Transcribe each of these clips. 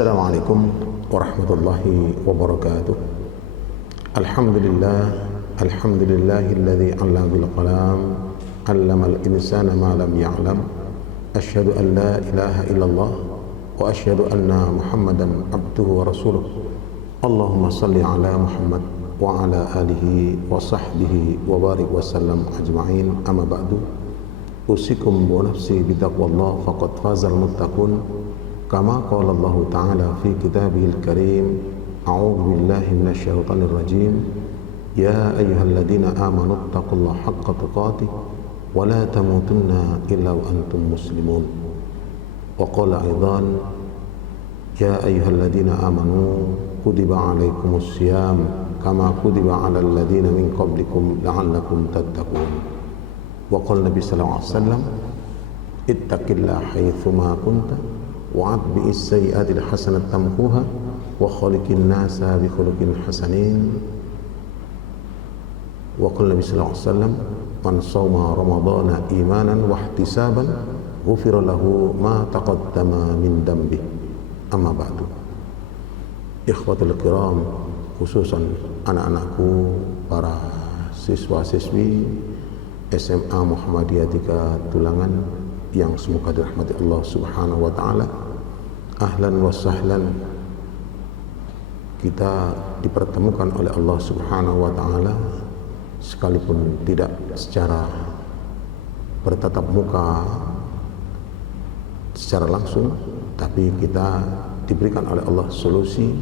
Assalamualaikum warahmatullahi wabarakatuh. Alhamdulillahilladzi 'allama bil qalam 'allamal insana ma lam ya'lam. Asyhadu an la ilaha illallah wa asyhadu anna Muhammadan abduhu wa rasuluh. Allahumma shalli ala Muhammad wa ala alihi wa sahbihi wa barik wa sallam ajma'in. Amma ba'du. Usikum wa nafsi bitaqwallah faqad fazal muttaqun. Kama qala Allah Ta'ala fi kitabihil karim, a'udzu billahi minasyaitonir rajim, ya ayyuhalladzina amanu taqullaha haqqa tuqatih wa la tamutunna illa wa antum muslimun. Wa qala aidan, ya ayyuhalladzina amanu kutiba alaikumus syiyam kama kutiba alal ladzina min qablikum la'allakum tattaqun. Wa qala Nabi sallallahu alaihi wasallam, ittaqillaha haitsu ma kunta wa'atbi'is sayyi'atil hasanat tamhuha wa khaliqin nasa bi khuluqin hasanin. Wa qala Nabi sallallahu alaihi wasallam, man shoma ramadhana imanan wa ihtisaban ghufira lahu ma taqaddama min dambi. Amma ba'du. Ikhwatul kiram, khususan anak-anakku, para siswa-siswi SMA Muhammadiyah 3 Tulangan yang semoga dirahmati Allah Subhanahu wa Ta'ala. Ahlan wa sahlan, kita dipertemukan oleh Allah Subhanahu wa Ta'ala sekalipun tidak secara bertatap muka secara langsung, tapi kita diberikan oleh Allah solusi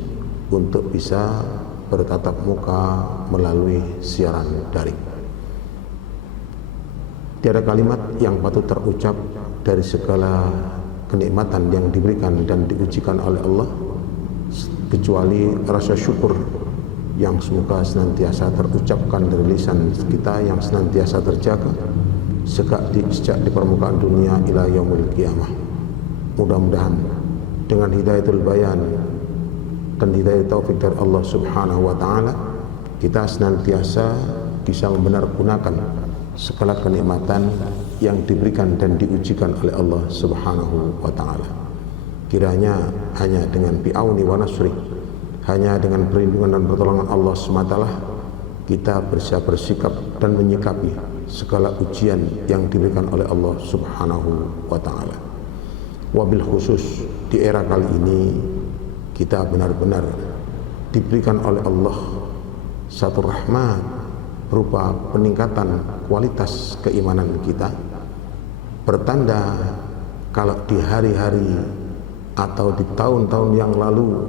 untuk bisa bertatap muka melalui siaran daring. Tiada kalimat yang patut terucap dari segala kenikmatan yang diberikan dan diujikan oleh Allah kecuali rasa syukur yang semoga senantiasa terucapkan dari lisan kita, yang senantiasa terjaga sejak di permukaan dunia ila yaumil qiyamah. Mudah-mudahan dengan hidayatul bayan dan hidayah taufik dari Allah Subhanahu wa Ta'ala, kita senantiasa bisa membenargunakan segala kenikmatan yang diberikan dan diujikan oleh Allah Subhanahu wa Ta'ala. Kiranya hanya dengan bi'auni wa nasri, hanya dengan perlindungan dan pertolongan Allah SWT, kita bisa bersikap dan menyikapi segala ujian yang diberikan oleh Allah Subhanahu wa Ta'ala. Wabil khusus di era kali ini, kita benar-benar diberikan oleh Allah satu rahmat berupa peningkatan kualitas keimanan kita, bertanda kalau di hari-hari atau di tahun-tahun yang lalu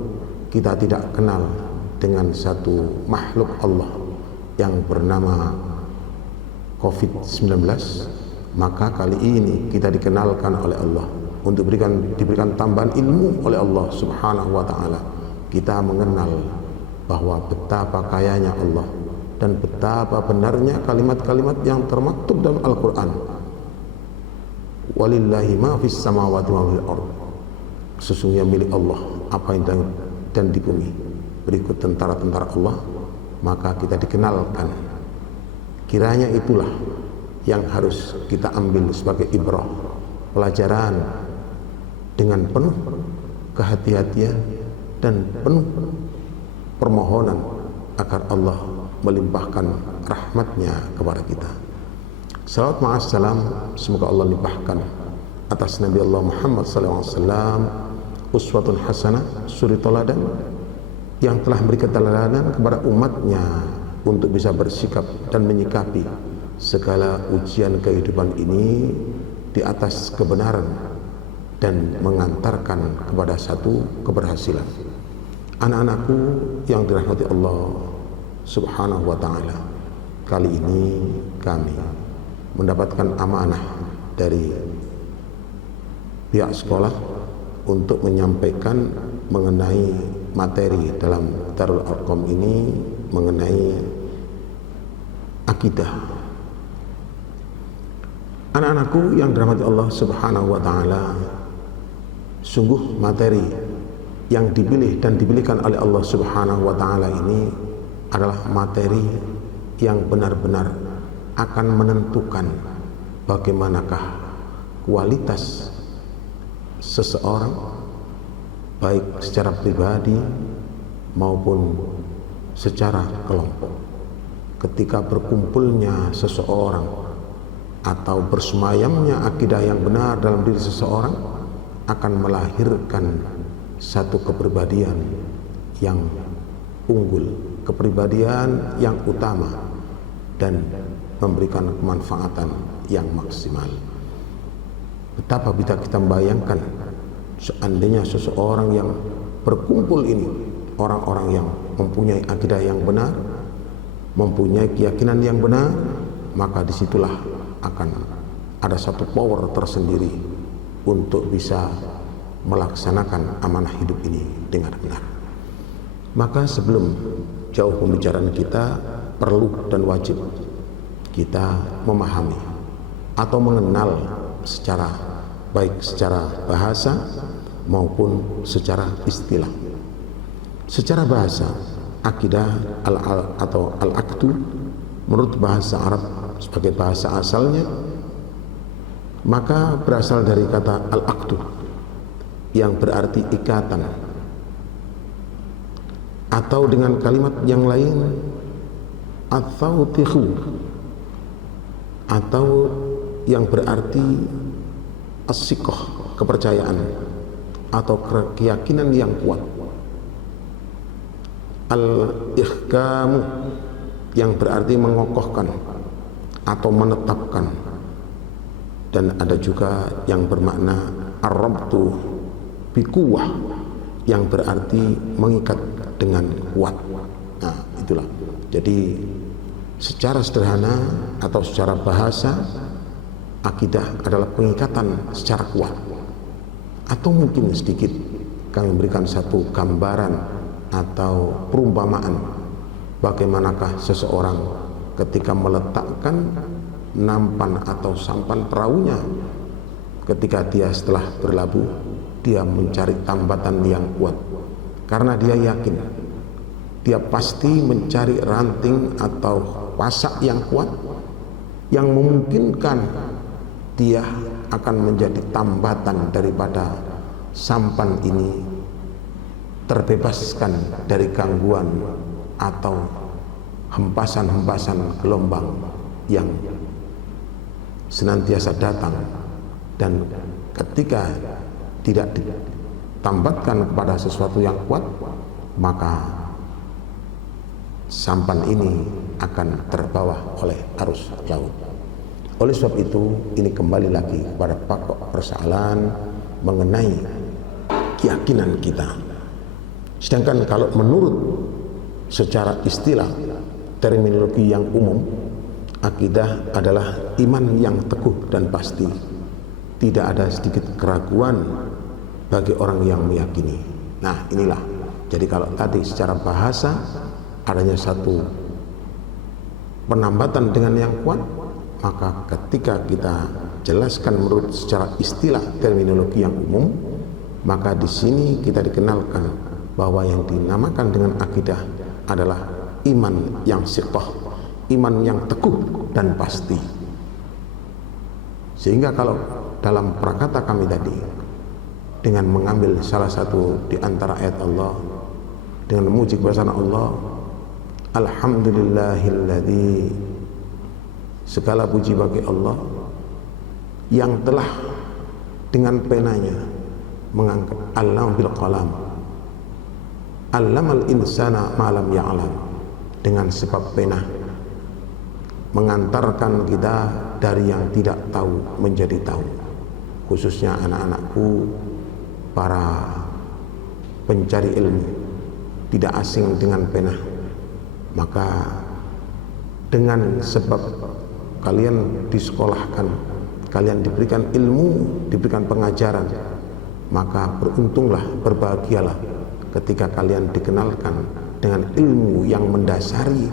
kita tidak kenal dengan satu makhluk Allah yang bernama COVID-19, maka kali ini kita dikenalkan oleh Allah untuk diberikan tambahan ilmu oleh Allah Subhanahu wa Ta'ala. Kita mengenal bahwa betapa kayanya Allah dan betapa benarnya kalimat-kalimat yang termaktub dalam Al-Quran. Walillahi ma fis samawati wa fil ardh. Sesungguhnya milik Allah apa yang dan di bumi. Berikut tentara-tentara Allah, maka kita dikenalkan. Kiranya itulah yang harus kita ambil sebagai ibrah, pelajaran, dengan penuh kehati-hatian dan penuh permohonan agar Allah melimpahkan rahmatnya kepada kita. Salawat ma'assalam, semoga Allah limpahkan atas Nabi Allah Muhammad SAW, uswatun hasanah, suri teladan yang telah memberikan teladan kepada umatnya untuk bisa bersikap dan menyikapi segala ujian kehidupan ini di atas kebenaran dan mengantarkan kepada satu keberhasilan. Anak-anakku yang dirahmati Allah Subhanahu wa Ta'ala, kali ini kami mendapatkan amanah dari pihak sekolah untuk menyampaikan mengenai materi dalam Darul Arqam ini mengenai akidah. Anak-anakku yang dirahmati Allah Subhanahu wa Ta'ala, sungguh materi yang dipilih dan dipilihkan oleh Allah Subhanahu wa Ta'ala ini adalah materi yang benar-benar akan menentukan bagaimanakah kualitas seseorang baik secara pribadi maupun secara kelompok. Ketika berkumpulnya seseorang atau bersemayamnya akidah yang benar dalam diri seseorang, akan melahirkan satu kepribadian yang unggul, kepribadian yang utama, dan memberikan kemanfaatan yang maksimal. Betapa bisa kita membayangkan seandainya seseorang yang berkumpul ini orang-orang yang mempunyai akidah yang benar, mempunyai keyakinan yang benar, maka disitulah akan ada satu power tersendiri untuk bisa melaksanakan amanah hidup ini dengan benar. Maka sebelum jauh pembicaraan kita, perlu dan wajib kita memahami atau mengenal secara baik secara bahasa maupun secara istilah. Secara bahasa, akidah atau al-aqdu menurut bahasa Arab sebagai bahasa asalnya, maka berasal dari kata al-aqdu yang berarti ikatan, atau dengan kalimat yang lain at-tawtihu, atau yang berarti as-siqah, kepercayaan atau keyakinan yang kuat. Al-ihkamu yang berarti mengokohkan atau menetapkan, dan ada juga yang bermakna ar-rabtu biquwah yang berarti mengikat dengan kuat. Nah, itulah. Jadi secara sederhana atau secara bahasa, akidah adalah pengikatan secara kuat. Atau mungkin sedikit kami memberikan satu gambaran atau perumpamaan bagaimanakah seseorang ketika meletakkan nampan atau sampan perahunya, ketika dia setelah berlabuh, dia mencari tambatan yang kuat karena dia yakin dia pasti mencari ranting atau pasak yang kuat yang memungkinkan dia akan menjadi tambatan daripada sampan ini terbebaskan dari gangguan atau hempasan-hempasan gelombang yang senantiasa datang, dan ketika tidak ditambatkan kepada sesuatu yang kuat, maka sampan ini akan terbawa oleh arus laut. Oleh sebab itu, ini kembali lagi kepada pokok persoalan mengenai keyakinan kita. Sedangkan kalau menurut secara istilah terminologi yang umum, akidah adalah iman yang teguh dan pasti, tidak ada sedikit keraguan bagi orang yang meyakini. Nah, inilah. Jadi kalau tadi secara bahasa adanya satu penambatan dengan yang kuat, maka ketika kita jelaskan menurut secara istilah terminologi yang umum, maka di sini kita dikenalkan bahwa yang dinamakan dengan akidah adalah iman yang siqah, iman yang teguh dan pasti. Sehingga kalau dalam prakata kami tadi, dengan mengambil salah satu di antara ayat Allah, dengan memuji kebesaran Allah, alhamdulillahilladzi, segala puji bagi Allah yang telah dengan penanya mengangkat alam bil qalam, allamal insana ma lam ya'lam, dengan sebab pena mengantarkan kita dari yang tidak tahu menjadi tahu, khususnya anak-anakku para pencari ilmu tidak asing dengan pena. Maka dengan sebab kalian disekolahkan, kalian diberikan ilmu, diberikan pengajaran, maka beruntunglah, berbahagialah ketika kalian dikenalkan dengan ilmu yang mendasari,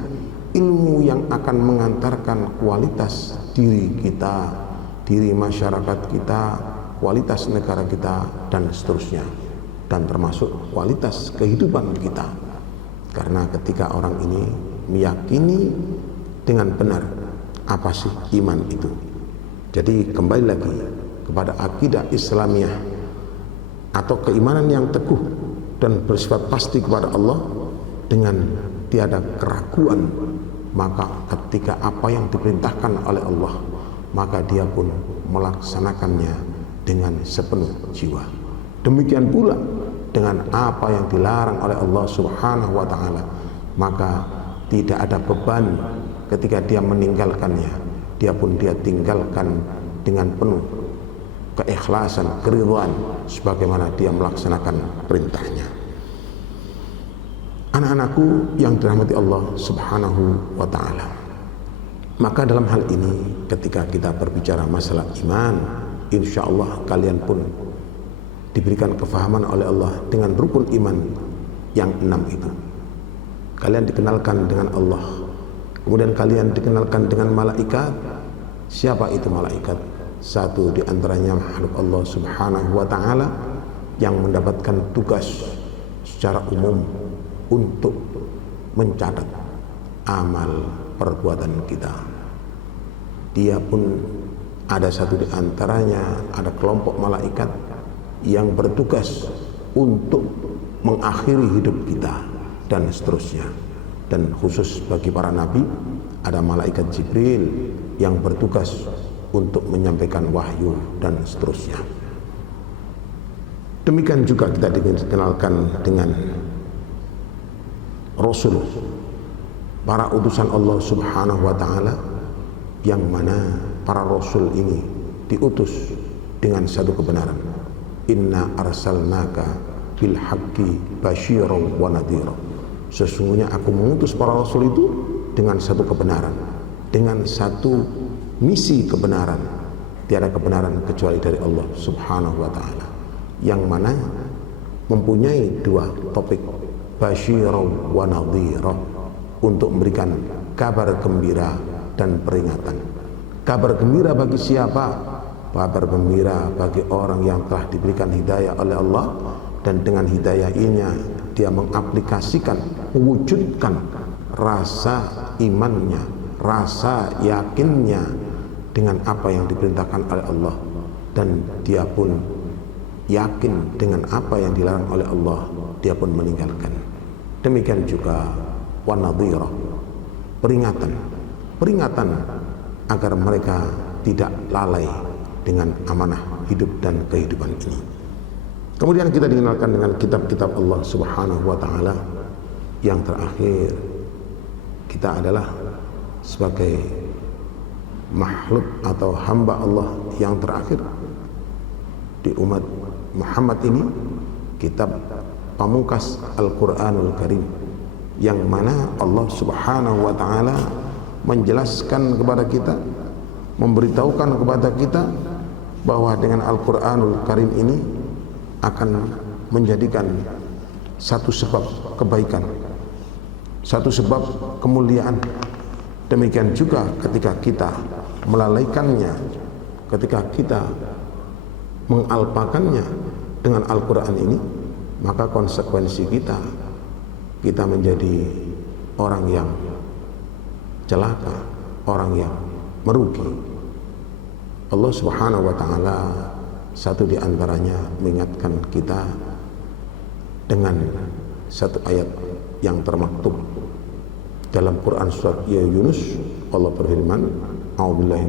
ilmu yang akan mengantarkan kualitas diri kita, diri masyarakat kita, kualitas negara kita, dan seterusnya, dan termasuk kualitas kehidupan kita. Karena ketika orang ini meyakini dengan benar apa sih iman itu. Jadi kembali lagi kepada akidah Islamiyah, atau keimanan yang teguh dan bersifat pasti kepada Allah dengan tiada keraguan, maka ketika apa yang diperintahkan oleh Allah, maka dia pun melaksanakannya dengan sepenuh jiwa. Demikian pula dengan apa yang dilarang oleh Allah Subhanahu wa taala, maka tidak ada beban ketika dia meninggalkannya. Dia tinggalkan dengan penuh keikhlasan, keridhaan, sebagaimana dia melaksanakan perintahnya. Anak-anakku yang dirahmati Allah Subhanahu wa ta'ala, maka dalam hal ini ketika kita berbicara masalah iman, insya Allah kalian pun diberikan kefahaman oleh Allah dengan rukun iman yang 6 itu. Kalian dikenalkan dengan Allah, kemudian kalian dikenalkan dengan malaikat. Siapa itu malaikat? Satu di antaranya makhluk Allah Subhanahu wa ta'ala yang mendapatkan tugas secara umum untuk mencatat amal perbuatan kita. Dia pun ada satu di antaranya, ada kelompok malaikat yang bertugas untuk mengakhiri hidup kita dan seterusnya. Dan khusus bagi para nabi, ada malaikat Jibril yang bertugas untuk menyampaikan wahyu dan seterusnya. Demikian juga kita dikenalkan dengan Rasul, para utusan Allah Subhanahu wa ta'ala, yang mana para Rasul ini diutus dengan satu kebenaran. Inna arsalnaka bil haqqi basyiran wa nadhira. Sesungguhnya aku mengutus para Rasul itu dengan satu kebenaran, dengan satu misi kebenaran. Tiada kebenaran kecuali dari Allah Subhanahu wa ta'ala, yang mana mempunyai dua topik, basyiran wa nadhira, untuk memberikan kabar gembira dan peringatan. Kabar gembira bagi siapa? Kabar gembira bagi orang yang telah diberikan hidayah oleh Allah, dan dengan hidayah ini dia mengaplikasikan, mewujudkan rasa imannya, rasa yakinnya dengan apa yang diperintahkan oleh Allah, dan dia pun yakin dengan apa yang dilarang oleh Allah, dia pun meninggalkan. Demikian juga wanadhira, peringatan agar mereka tidak lalai dengan amanah hidup dan kehidupan ini. Kemudian kita dikenalkan dengan kitab-kitab Allah Subhanahu wa ta'ala. Yang terakhir, kita adalah sebagai makhluk atau hamba Allah yang terakhir di umat Muhammad ini, kitab pamungkas Al-Quranul Karim, yang mana Allah Subhanahu wa ta'ala menjelaskan kepada kita, memberitahukan kepada kita bahwa dengan Al-Quranul Karim ini akan menjadikan satu sebab kebaikan, satu sebab kemuliaan. Demikian juga ketika kita melalaikannya, ketika kita mengalpakannya dengan Al-Quran ini, maka konsekuensi kita menjadi orang yang celaka, orang yang merugi. Allah Subhanahu wa ta'ala satu di antaranya mengingatkan kita dengan satu ayat yang termaktub dalam Quran surat Yunus. Allah berfirman, a'udzubillahi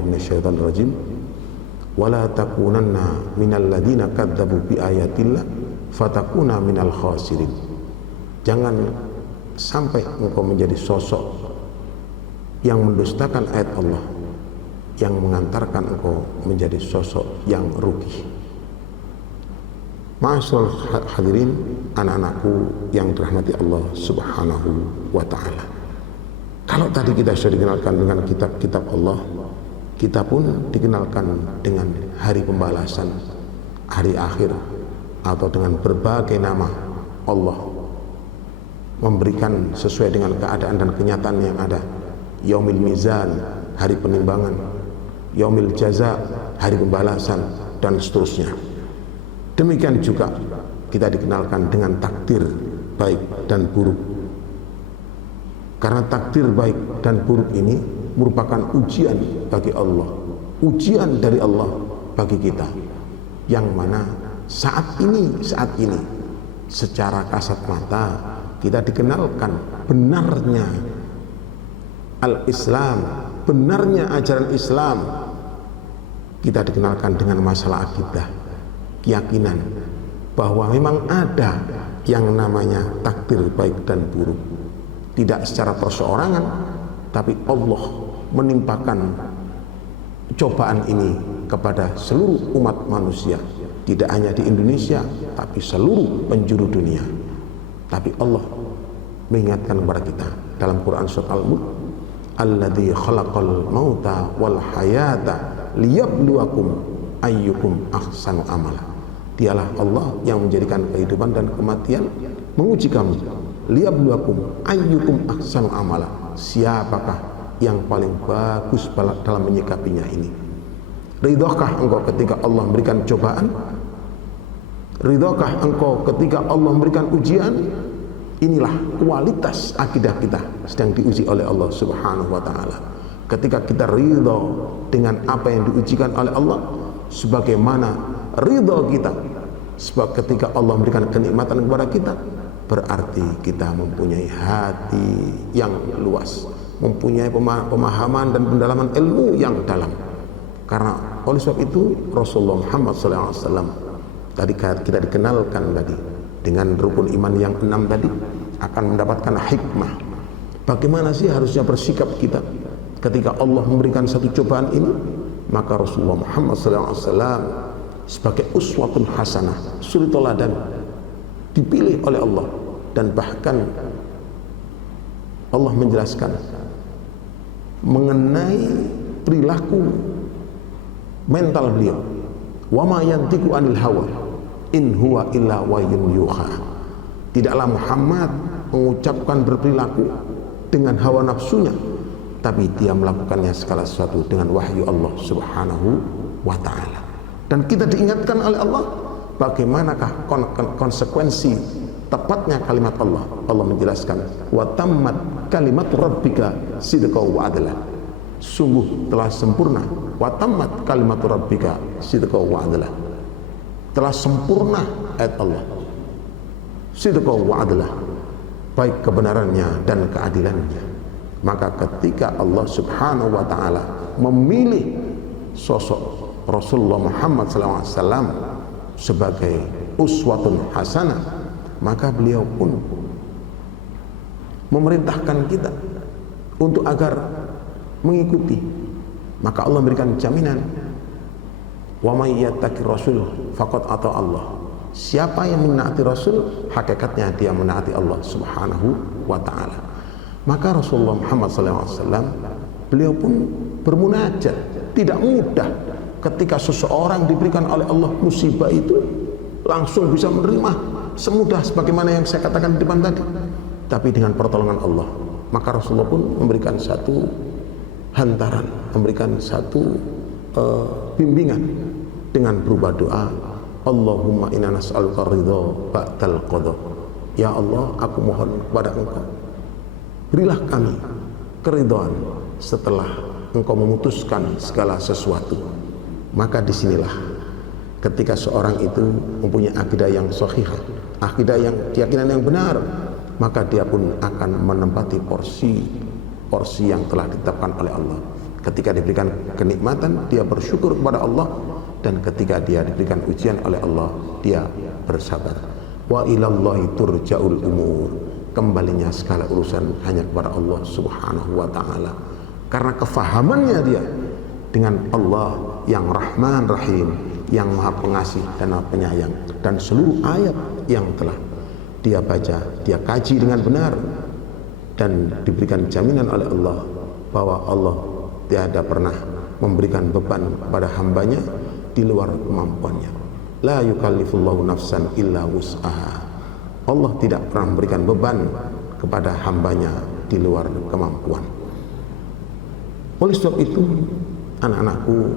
minasyaitonir rajim, wala takunanna minal ladzina kadzdzabu bi ayatillah fatakuna minal khasirin. Jangan sampai engkau menjadi sosok yang mendustakan ayat Allah, yang mengantarkan engkau menjadi sosok yang rugi. Ma'asyiral hadirin, anak-anakku yang dirahmati Allah Subhanahu wa ta'ala. Kalau tadi kita sudah dikenalkan dengan kitab-kitab Allah, kita pun dikenalkan dengan hari pembalasan, hari akhir, atau dengan berbagai nama Allah memberikan sesuai dengan keadaan dan kenyataan yang ada. Yaumil mizan, hari penimbangan, yaumil jaza, hari pembalasan, dan seterusnya. Demikian juga kita dikenalkan dengan takdir baik dan buruk, karena takdir baik dan buruk ini merupakan ujian bagi Allah, ujian dari Allah bagi kita. yang mana saat ini secara kasat mata kita dikenalkan benarnya al-Islam, benarnya ajaran Islam. Kita dikenalkan dengan masalah akidah, keyakinan bahwa memang ada yang namanya takdir baik dan buruk, tidak secara perseorangan, tapi Allah menimpakan cobaan ini kepada seluruh umat manusia, tidak hanya di Indonesia tapi seluruh penjuru dunia. Tapi Allah mengingatkan kepada kita dalam Quran surat Al-Mulk, alladzi khalaqal mauta wal hayata liyabluwakum ayyukum ahsanu amala. Dialah Allah yang menjadikan kehidupan dan kematian menguji kamu. Liyabluwakum ayyukum ahsanu amala. Siapakah yang paling bagus dalam menyikapinya ini? Ridhokah engkau ketika Allah memberikan cobaan? Ridhokah engkau ketika Allah memberikan ujian? Inilah kualitas akidah kita sedang diuji oleh Allah Subhanahu wa taala. Ketika kita ridho dengan apa yang diujikan oleh Allah, sebagaimana ridho kita sebab ketika Allah memberikan kenikmatan kepada kita, berarti kita mempunyai hati yang luas, mempunyai pemahaman dan pendalaman ilmu yang dalam. Karena oleh sebab itu Rasulullah Muhammad SAW tadi kita dikenalkan tadi dengan rukun iman yang 6 tadi akan mendapatkan hikmah. Bagaimana sih harusnya bersikap kita ketika Allah memberikan satu cobaan ini? Maka Rasulullah Muhammad SAW sebagai uswatun hasanah, suri teladan, dipilih oleh Allah. Dan bahkan Allah menjelaskan mengenai perilaku mental beliau, wa ma yantiqu anil hawa in huwa illa wahyun yuha. Tidaklah Muhammad mengucapkan berperilaku dengan hawa nafsunya, tapi dia melakukannya segala sesuatu dengan wahyu Allah Subhanahu wa ta'ala. Dan kita diingatkan oleh Allah bagaimanakah konsekuensi tepatnya kalimat Allah. Allah menjelaskan wa tammat kalimat rabbika sidqa wa adla. Sungguh telah sempurna, wa tammat kalimat rabbika sidqa wa adla. Telah sempurna ayat Allah, sidqa wa adla, baik kebenarannya dan keadilannya. Maka ketika Allah Subhanahu wa ta'ala memilih sosok Rasulullah Muhammad SAW sebagai uswatun hasanah, maka beliau pun memerintahkan kita untuk agar mengikuti. Maka Allah memberikan jaminan, wa may yattaqir rasul faqad ata Allah. Siapa yang menaati Rasul, hakikatnya dia menaati Allah Subhanahu wa ta'ala. Maka Rasulullah Muhammad SAW beliau pun bermunajat. Tidak mudah ketika seseorang diberikan oleh Allah musibah itu langsung bisa menerima semudah sebagaimana yang saya katakan di depan tadi, tapi dengan pertolongan Allah. Maka Rasulullah pun memberikan satu hantaran, memberikan satu bimbingan dengan berupa doa, Allahumma inna nas'aluka ridha ba'dal qada. Ya Allah, aku mohon kepada Engkau, berilah kami keridhaan setelah Engkau memutuskan segala sesuatu. Maka disinilah ketika seorang itu mempunyai akidah yang sahihah, akidah yang keyakinan yang benar, maka dia pun akan menempati porsi yang telah ditetapkan oleh Allah. Ketika diberikan kenikmatan, dia bersyukur kepada Allah, dan ketika dia diberikan ujian oleh Allah, dia bersabar. Wa ilallahi turja'ul umur. Kembalinya segala urusan hanya kepada Allah Subhanahu wa ta'ala. Karena kefahamannya dia dengan Allah yang Rahman Rahim, yang Maha Pengasih dan Maha Penyayang, dan seluruh ayat yang telah dia baca, dia kaji dengan benar, dan diberikan jaminan oleh Allah bahwa Allah tiada pernah memberikan beban kepada hambanya di luar kemampuannya. La yukallifullahu nafsan illa wus'aha. Allah tidak pernah memberikan beban kepada hambanya di luar kemampuan. Oleh sebab itu, anak-anakku,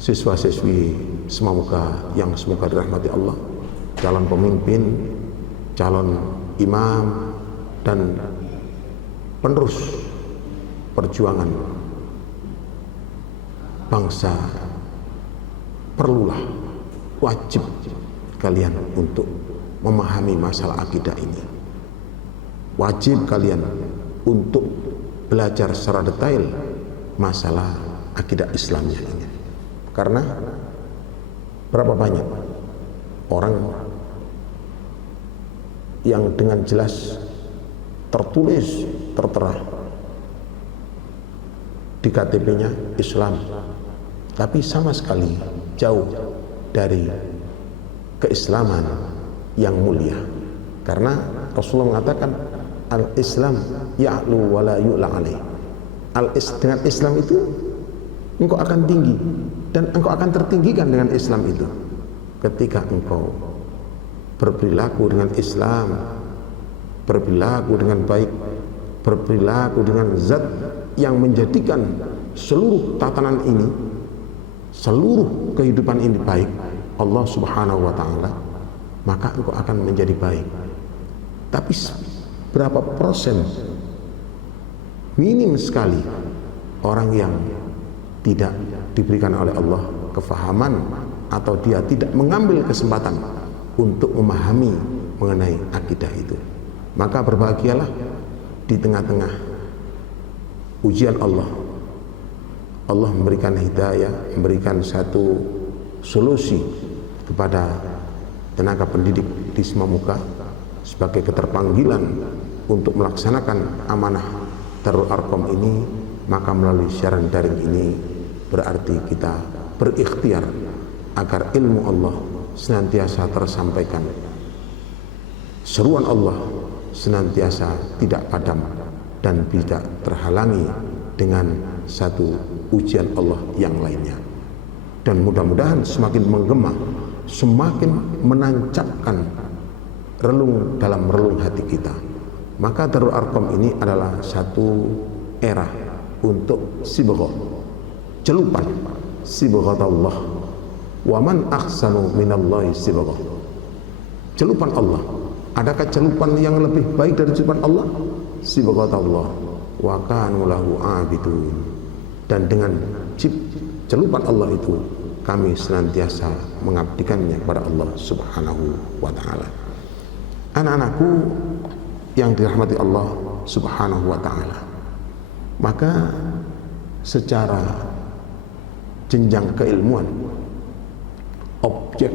siswa-siswi semoga dirahmati Allah, calon pemimpin, calon imam, dan penerus perjuangan bangsa perlulah, wajib kalian untuk memahami masalah akidah ini. Wajib kalian untuk belajar secara detail masalah akidah Islamnya ini. Karena berapa banyak orang yang dengan jelas tertulis, tertera di KTP-nya Islam, tapi sama sekali jauh dari keislaman yang mulia. Karena Rasulullah mengatakan al-Islam ya'lu wa la yu'la alaih. Dengan Islam itu engkau akan tinggi dan engkau akan tertinggikan dengan Islam itu. Ketika engkau berperilaku dengan Islam, berperilaku dengan baik, berperilaku dengan zat yang menjadikan seluruh tatanan ini, seluruh kehidupan ini baik, Allah Subhanahu wa ta'ala, maka engkau akan menjadi baik. Tapi berapa persen, minim sekali orang yang tidak diberikan oleh Allah kefahaman atau dia tidak mengambil kesempatan untuk memahami mengenai akidah itu. Maka berbahagialah di tengah-tengah ujian Allah. Allah memberikan hidayah, memberikan satu solusi kepada tenaga pendidik di semua muka sebagai keterpanggilan untuk melaksanakan amanah Darul Arqam ini. Maka melalui siaran daring ini berarti kita berikhtiar agar ilmu Allah senantiasa tersampaikan, seruan Allah senantiasa tidak padam dan tidak terhalangi dengan satu ujian Allah yang lainnya. Dan mudah-mudahan semakin menggema, semakin menancapkan relung dalam relung hati kita. Maka Darul Arqam ini adalah satu era untuk sibghah, celupan sibghatullah. Wa man ahsanu minallahi sibghah. Celupan Allah. Adakah celupan yang lebih baik dari celupan Allah? Sibghatullah wa kanu lahu abidun. Dan dengan celupan Allah itu kami senantiasa mengabdikannya kepada Allah Subhanahu wa ta'ala. Anak-anakku yang dirahmati Allah Subhanahu wa ta'ala, maka secara jenjang keilmuan, objek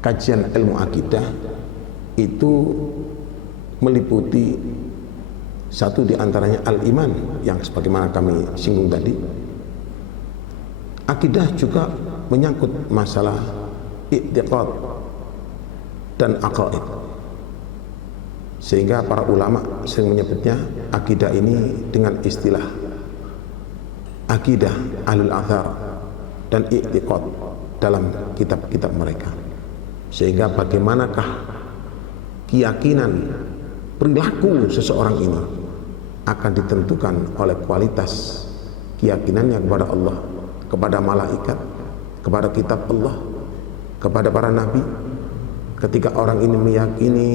kajian ilmu akidah itu meliputi satu diantaranya al-iman yang sebagaimana kami singgung tadi. Akidah juga menyangkut masalah i'tiqad dan aqaid, sehingga para ulama sering menyebutnya akidah ini dengan istilah akidah ahlul athar dan i'tiqad dalam kitab-kitab mereka. Sehingga bagaimanakah keyakinan perilaku seseorang ini akan ditentukan oleh kualitas keyakinannya kepada Allah, kepada malaikat, kepada kitab Allah, kepada para nabi. Ketika orang ini meyakini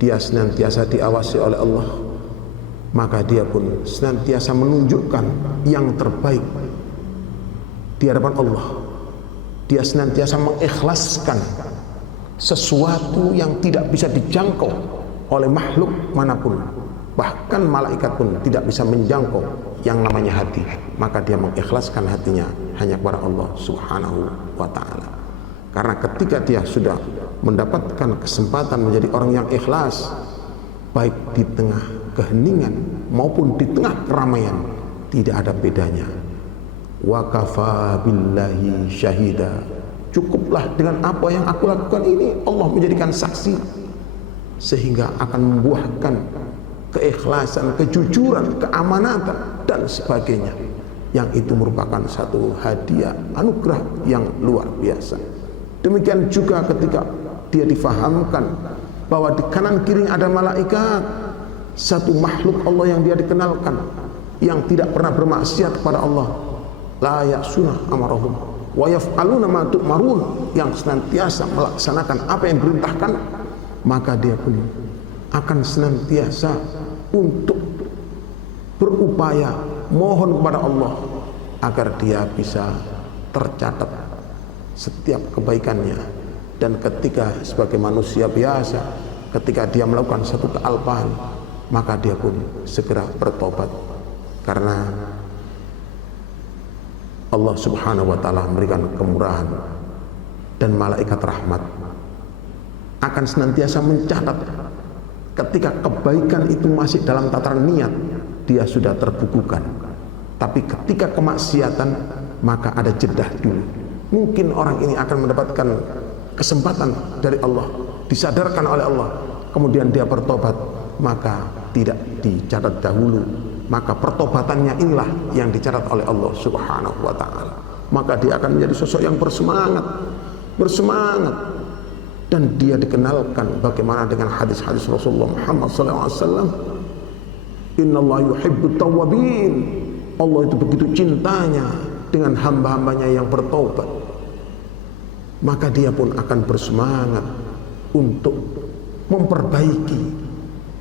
dia senantiasa diawasi oleh Allah, maka dia pun senantiasa menunjukkan yang terbaik di hadapan Allah. Dia senantiasa mengikhlaskan sesuatu yang tidak bisa dijangkau oleh makhluk manapun, bahkan malaikat pun tidak bisa menjangkau yang namanya hati. Maka dia mengikhlaskan hatinya hanya kepada Allah Subhanahu wa ta'ala. Karena ketika dia sudah mendapatkan kesempatan menjadi orang yang ikhlas, baik di tengah keheningan maupun di tengah keramaian, tidak ada bedanya. Wa kafa billahi syahida. Cukuplah dengan apa yang aku lakukan ini, Allah menjadikan saksi, sehingga akan membuahkan keikhlasan, kejujuran, keamanatan dan sebagainya, yang itu merupakan satu hadiah, anugerah yang luar biasa. Demikian juga ketika dia difahamkan bahwa di kanan kiri ada malaikat, satu makhluk Allah yang dia dikenalkan, yang tidak pernah bermaksiat kepada Allah, la ya'suna amarahum wa yaf'aluna ma tu'marun, yang senantiasa melaksanakan apa yang diperintahkan, maka dia pun akan senantiasa untuk berupaya mohon kepada Allah agar dia bisa tercatat setiap kebaikannya. Dan ketika sebagai manusia biasa, ketika dia melakukan satu kealpaan, maka dia pun segera bertobat, karena Allah Subhanahu wa Ta'ala memberikan kemurahan, dan malaikat rahmat akan senantiasa mencatat ketika kebaikan itu masih dalam tataran niat, dia sudah terbukukan. Tapi ketika kemaksiatan, maka ada jeda dulu. Mungkin orang ini akan mendapatkan kesempatan dari Allah, disadarkan oleh Allah, kemudian dia bertobat, maka tidak dicatat dahulu. Maka pertobatannya inilah yang dicatat oleh Allah Subhanahu wa Ta'ala. Maka dia akan menjadi sosok yang bersemangat, dan dia dikenalkan bagaimana dengan hadis-hadis Rasulullah Muhammad SAW. Innallaha yuhibbut tawwabin. Allah itu begitu cintanya dengan hamba-hambanya yang bertobat. Maka dia pun akan bersemangat untuk memperbaiki,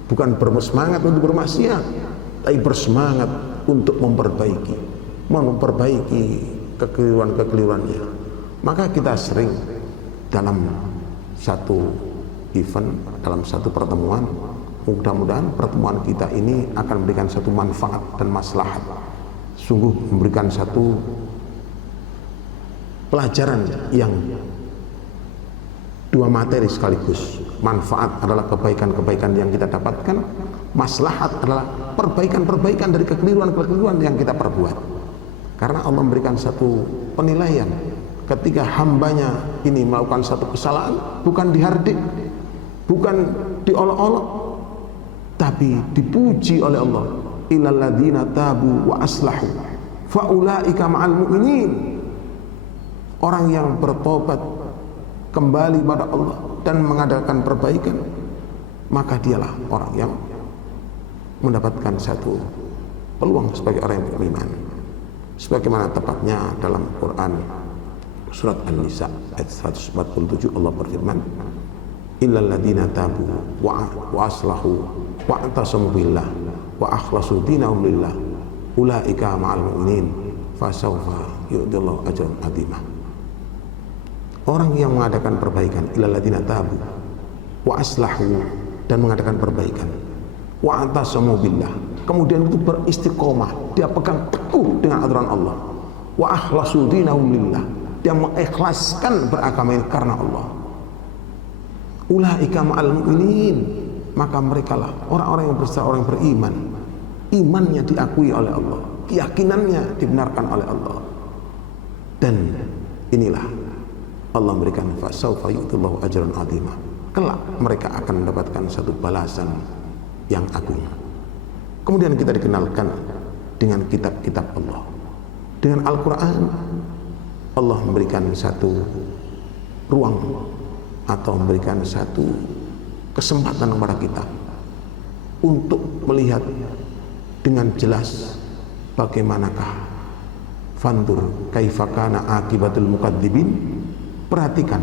bukan bersemangat untuk bermaksiat, tapi bersemangat untuk memperbaiki kekeliruan-kekeliruannya. Maka kita sering dalam satu event, dalam satu pertemuan, mudah-mudahan pertemuan kita ini akan memberikan satu manfaat dan maslahat, sungguh memberikan satu pelajaran yang dua materi sekaligus. Manfaat adalah kebaikan-kebaikan yang kita dapatkan, maslahat adalah perbaikan-perbaikan dari kekeliruan-kekeliruan yang kita perbuat. Karena Allah memberikan satu penilaian ketika hambanya ini melakukan satu kesalahan, bukan dihardik, bukan diolok-olok, tapi dipuji oleh Allah. Illal ladzina tabu wa aslahu faulaika ma'al mu'minin. Orang yang bertobat kembali pada Allah dan mengadakan perbaikan, maka dialah orang yang mendapatkan satu peluang sebagai orang yang beriman. Sebagaimana tepatnya dalam Quran surat An-Nisa ayat 147, Allah berfirman, illal ladzina tabu wa aslahu wa atasamu billah wa akhlasu dinahum lillah ulaika ma'al mu'minin fasawfa yu'dillahu ajran azimah. Orang yang mengadakan perbaikan, illal ladzina tabu wa aslahu, dan mengadakan perbaikan, wa atasamu billah, kemudian itu beristiqomah, dia pegang teguh dengan aturan Allah, wa akhlasu dinahum lillah, dia mengikhlaskan beragama ini karena Allah, ulaika ma'al mu'minin, maka merekalah orang-orang yang bersama orang yang beriman, imannya diakui oleh Allah, keyakinannya dibenarkan oleh Allah. Dan inilah Allah memberikan fasawfa yu'tillahu ajran azimah, kelak mereka akan mendapatkan satu balasan yang agung. Kemudian kita dikenalkan dengan kitab-kitab Allah, dengan Al-Quran. Allah memberikan satu ruang atau memberikan satu kesempatan kepada kita untuk melihat dengan jelas bagaimanakah fandur kaifakana akibatul mukadzibin. Perhatikan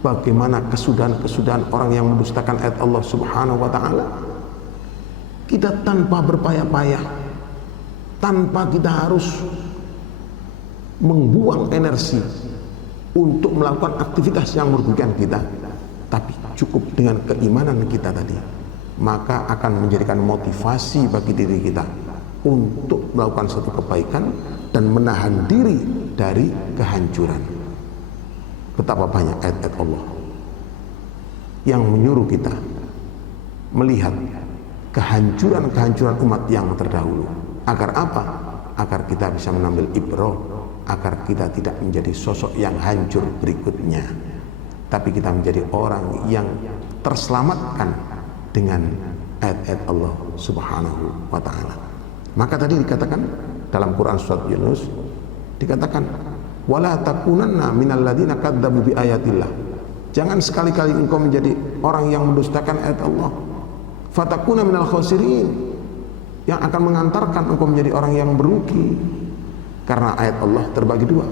bagaimana kesudahan-kesudahan orang yang mendustakan ayat Allah Subhanahu wa Ta'ala. Kita tanpa berpayah-payah, tanpa kita harus membuang energi untuk melakukan aktivitas yang merugikan kita, tapi cukup dengan keimanan kita tadi, maka akan menjadikan motivasi bagi diri kita untuk melakukan satu kebaikan dan menahan diri dari kehancuran. Betapa banyak ayat-ayat Allah yang menyuruh kita melihat kehancuran-kehancuran umat yang terdahulu. Agar apa? Agar kita bisa mengambil ibrah, agar kita tidak menjadi sosok yang hancur berikutnya, tapi kita menjadi orang yang terselamatkan dengan ayat-ayat Allah Subhanahu wa Ta'ala. Maka tadi dikatakan dalam Quran surat Yunus, dikatakan wala takunanna minal ladzina kadzdzabu bi ayatillah. Jangan sekali-kali engkau menjadi orang yang mendustakan ayat Allah. Fatakuna minal khasirin, yang akan mengantarkan engkau menjadi orang yang merugi. Karena ayat Allah terbagi dua,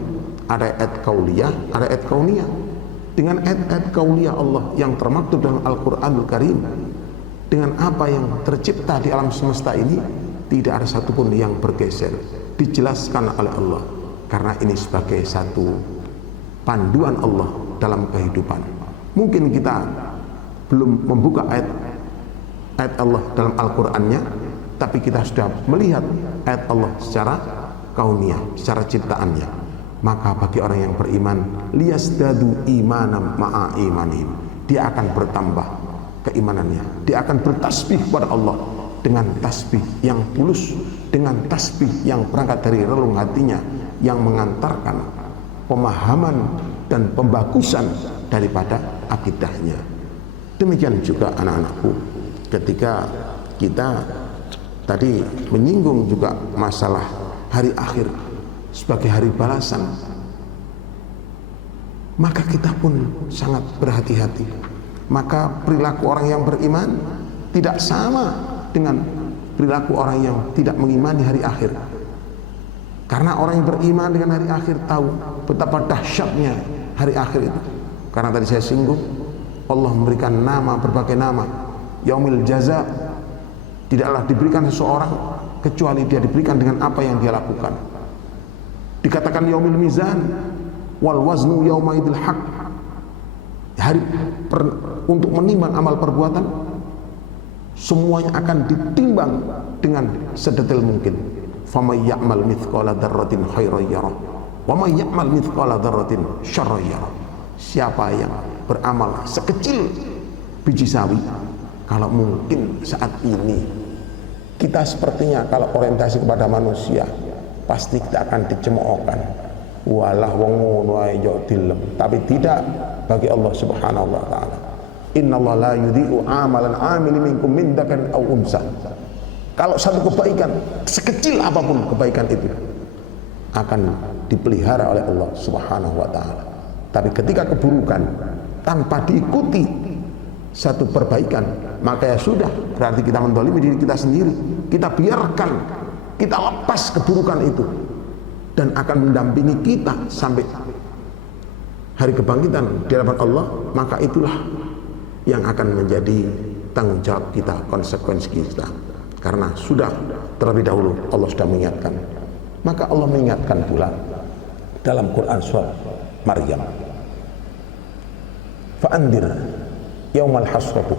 ada ayat kauliyah, ada ayat kauniyah. Dengan ayat-ayat kauliyah Allah yang termaktub dalam Al-Quranul Karim, dengan apa yang tercipta di alam semesta ini, tidak ada satupun yang bergeser, dijelaskan oleh Allah. Karena ini sebagai satu panduan Allah dalam kehidupan. Mungkin kita belum membuka ayat Allah dalam Al-Qur'annya, tapi kita sudah melihat ayat Allah secara kauniyah, secara ciptaannya. Maka bagi orang yang beriman, liyasdadu imanam ma'a imanihim, dia akan bertambah keimanannya, dia akan bertasbih kepada Allah dengan tasbih yang tulus, dengan tasbih yang berangkat dari relung hatinya, yang mengantarkan pemahaman dan pembagusan daripada akidahnya. Demikian juga anak-anakku, ketika kita tadi menyinggung juga masalah hari akhir sebagai hari balasan, maka kita pun sangat berhati-hati. Maka perilaku orang yang beriman tidak sama dengan perilaku orang yang tidak mengimani hari akhir. Karena orang yang beriman dengan hari akhir tahu betapa dahsyatnya hari akhir itu. Karena tadi saya singgung, Allah memberikan nama, berbagai nama. Yaumil jaza, tidaklah diberikan seseorang kecuali dia diberikan dengan apa yang dia lakukan. Dikatakan yaumil mizan, wal waznu yaumaidil haq, hari untuk menimbang amal perbuatan, semuanya akan ditimbang dengan sedetail mungkin. Faman ya'mal mithqala dzarratin khairan yarah wa man ya'mal mithqala dzarratin syarran yarah. Siapa yang beramal sekecil biji sawi, kalau mungkin saat ini kita sepertinya kalau orientasi kepada manusia pasti kita akan dicemoohkan, walah wong ngono ae yo dilem, tapi tidak bagi Allah Subhanahu wa taala. Innallaha la yudhi'u amalan 'amilin minkum min dzakarin aw unsa. Kalau satu kebaikan, sekecil apapun kebaikan itu, akan dipelihara oleh Allah Subhanahu wa taala. Tapi ketika keburukan tanpa diikuti satu perbaikan, maka ya sudah, berarti kita mendolimi diri kita sendiri. Kita biarkan, kita lepas keburukan itu, dan akan mendampingi kita sampai hari kebangkitan di hadapan Allah. Maka itulah yang akan menjadi tanggung jawab kita, konsekuensi kita. Karena sudah terlebih dahulu Allah sudah mengingatkan. Maka Allah mengingatkan pula dalam Quran surat Maryam, fa'andir yaumal hasratu.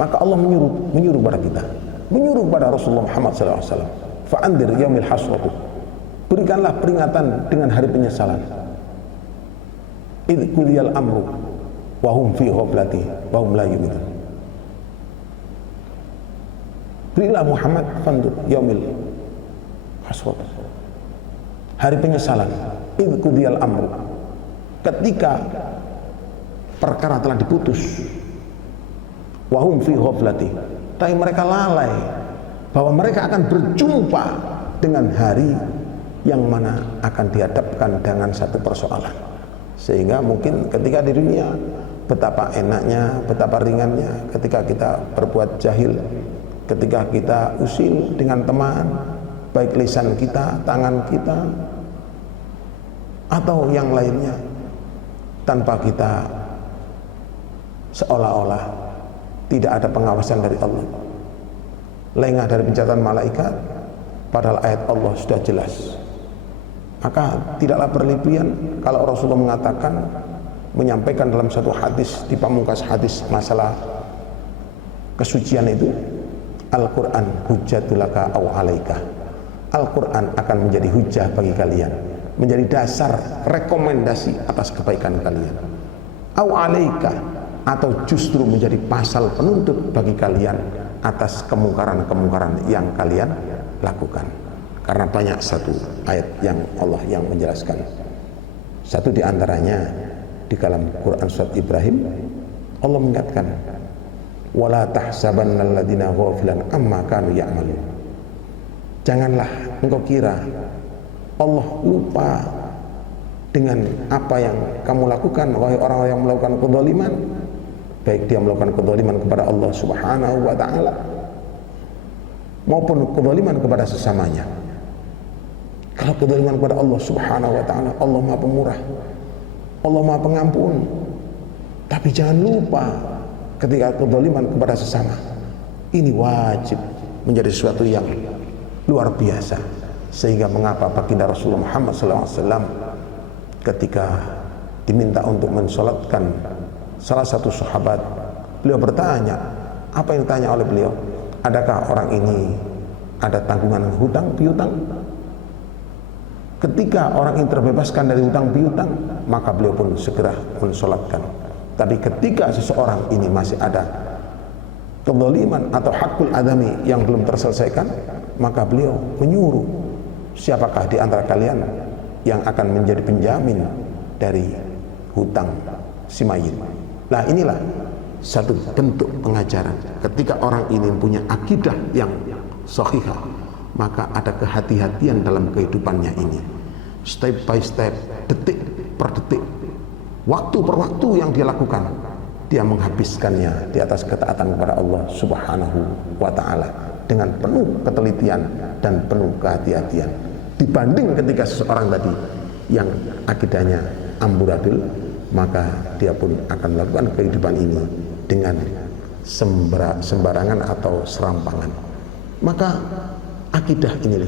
Maka Allah menyuruh kepada kita, menyuruh kepada Rasulullah Muhammad SAW, fa'andir yaumil hasratu, berikanlah peringatan dengan hari penyesalan. Idh qudiyal amru wa hum fi ghaflati wa hum la yu'minun. Berilah Muhammad fandur yaumil hasrat, hari penyesalan. Idh qudiyal amru, ketika perkara telah diputus, wa hum fi ghaflati, tapi mereka lalai bahwa mereka akan berjumpa dengan hari yang mana akan dihadapkan dengan satu persoalan. Sehingga mungkin ketika di dunia betapa enaknya, betapa ringannya ketika kita berbuat jahil, ketika kita usil dengan teman, baik lisan kita, tangan kita, atau yang lainnya, tanpa kita seolah-olah tidak ada pengawasan dari Allah, lengah dari pencatatan malaikat, padahal ayat Allah sudah jelas. Maka tidaklah berlebihan kalau Rasulullah mengatakan, menyampaikan dalam satu hadis, di pamungkas hadis masalah kesucian itu, Al-Quran hujjatul laka aw alaika. Al-Quran akan menjadi hujjah bagi kalian, menjadi dasar rekomendasi atas kebaikan kalian. Aw alaika, atau justru menjadi pasal penuntut bagi kalian atas kemungkaran-kemungkaran yang kalian lakukan. Karena banyak satu ayat yang Allah yang menjelaskan. Satu di antaranya di dalam Quran surat Ibrahim, Allah mengingatkan, wala tahsabanna alladziina ghafilan amma kanu ya'malun. Janganlah engkau kira Allah lupa dengan apa yang kamu lakukan, wahai orang-orang yang melakukan kezaliman, baik dia melakukan kezaliman kepada Allah Subhanahu wa taala maupun kezaliman kepada sesamanya. Kalau kezaliman kepada Allah Subhanahu wa taala, Allah Maha Pemurah, Allah Maha Pengampun. Tapi jangan lupa ketika kezaliman kepada sesama, ini wajib menjadi sesuatu yang luar biasa. Sehingga mengapa baginda Rasulullah Muhammad SAW ketika diminta untuk mensolatkan salah satu sahabat, beliau bertanya, apa yang ditanya oleh beliau? Adakah orang ini ada tanggungan hutang piutang? Ketika orang ini terbebaskan dari hutang piutang, maka beliau pun segera mensolatkan. Tapi ketika seseorang ini masih ada kezaliman atau hakul adami yang belum terselesaikan, maka beliau menyuruh, siapakah di antara kalian yang akan menjadi penjamin dari hutang si mayit. Nah, inilah satu bentuk pengajaran. Ketika orang ini punya akidah yang sahihah, maka ada kehati-hatian dalam kehidupannya ini. Step by step, detik per detik, waktu per waktu yang dia lakukan, dia menghabiskannya di atas ketaatan kepada Allah Subhanahu wa ta'ala dengan penuh ketelitian dan penuh kehati-hatian, dibanding ketika seseorang tadi yang akidahnya amburadul, maka dia pun akan melakukan kehidupan ini dengan sembarangan atau serampangan. Maka akidah ini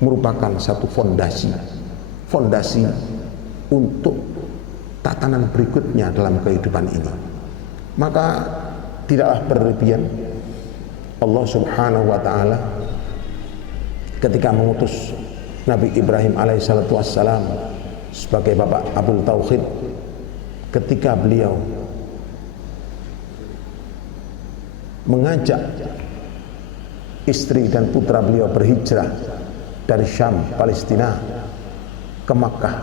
merupakan satu fondasi untuk tatanan berikutnya dalam kehidupan ini. Maka tidaklah berlebihan Allah Subhanahu wa ta'ala ketika mengutus Nabi Ibrahim alaihissalatu wassalam sebagai bapak Abul Tauhid, ketika beliau mengajak istri dan putra beliau berhijrah dari Syam, Palestina ke Makkah,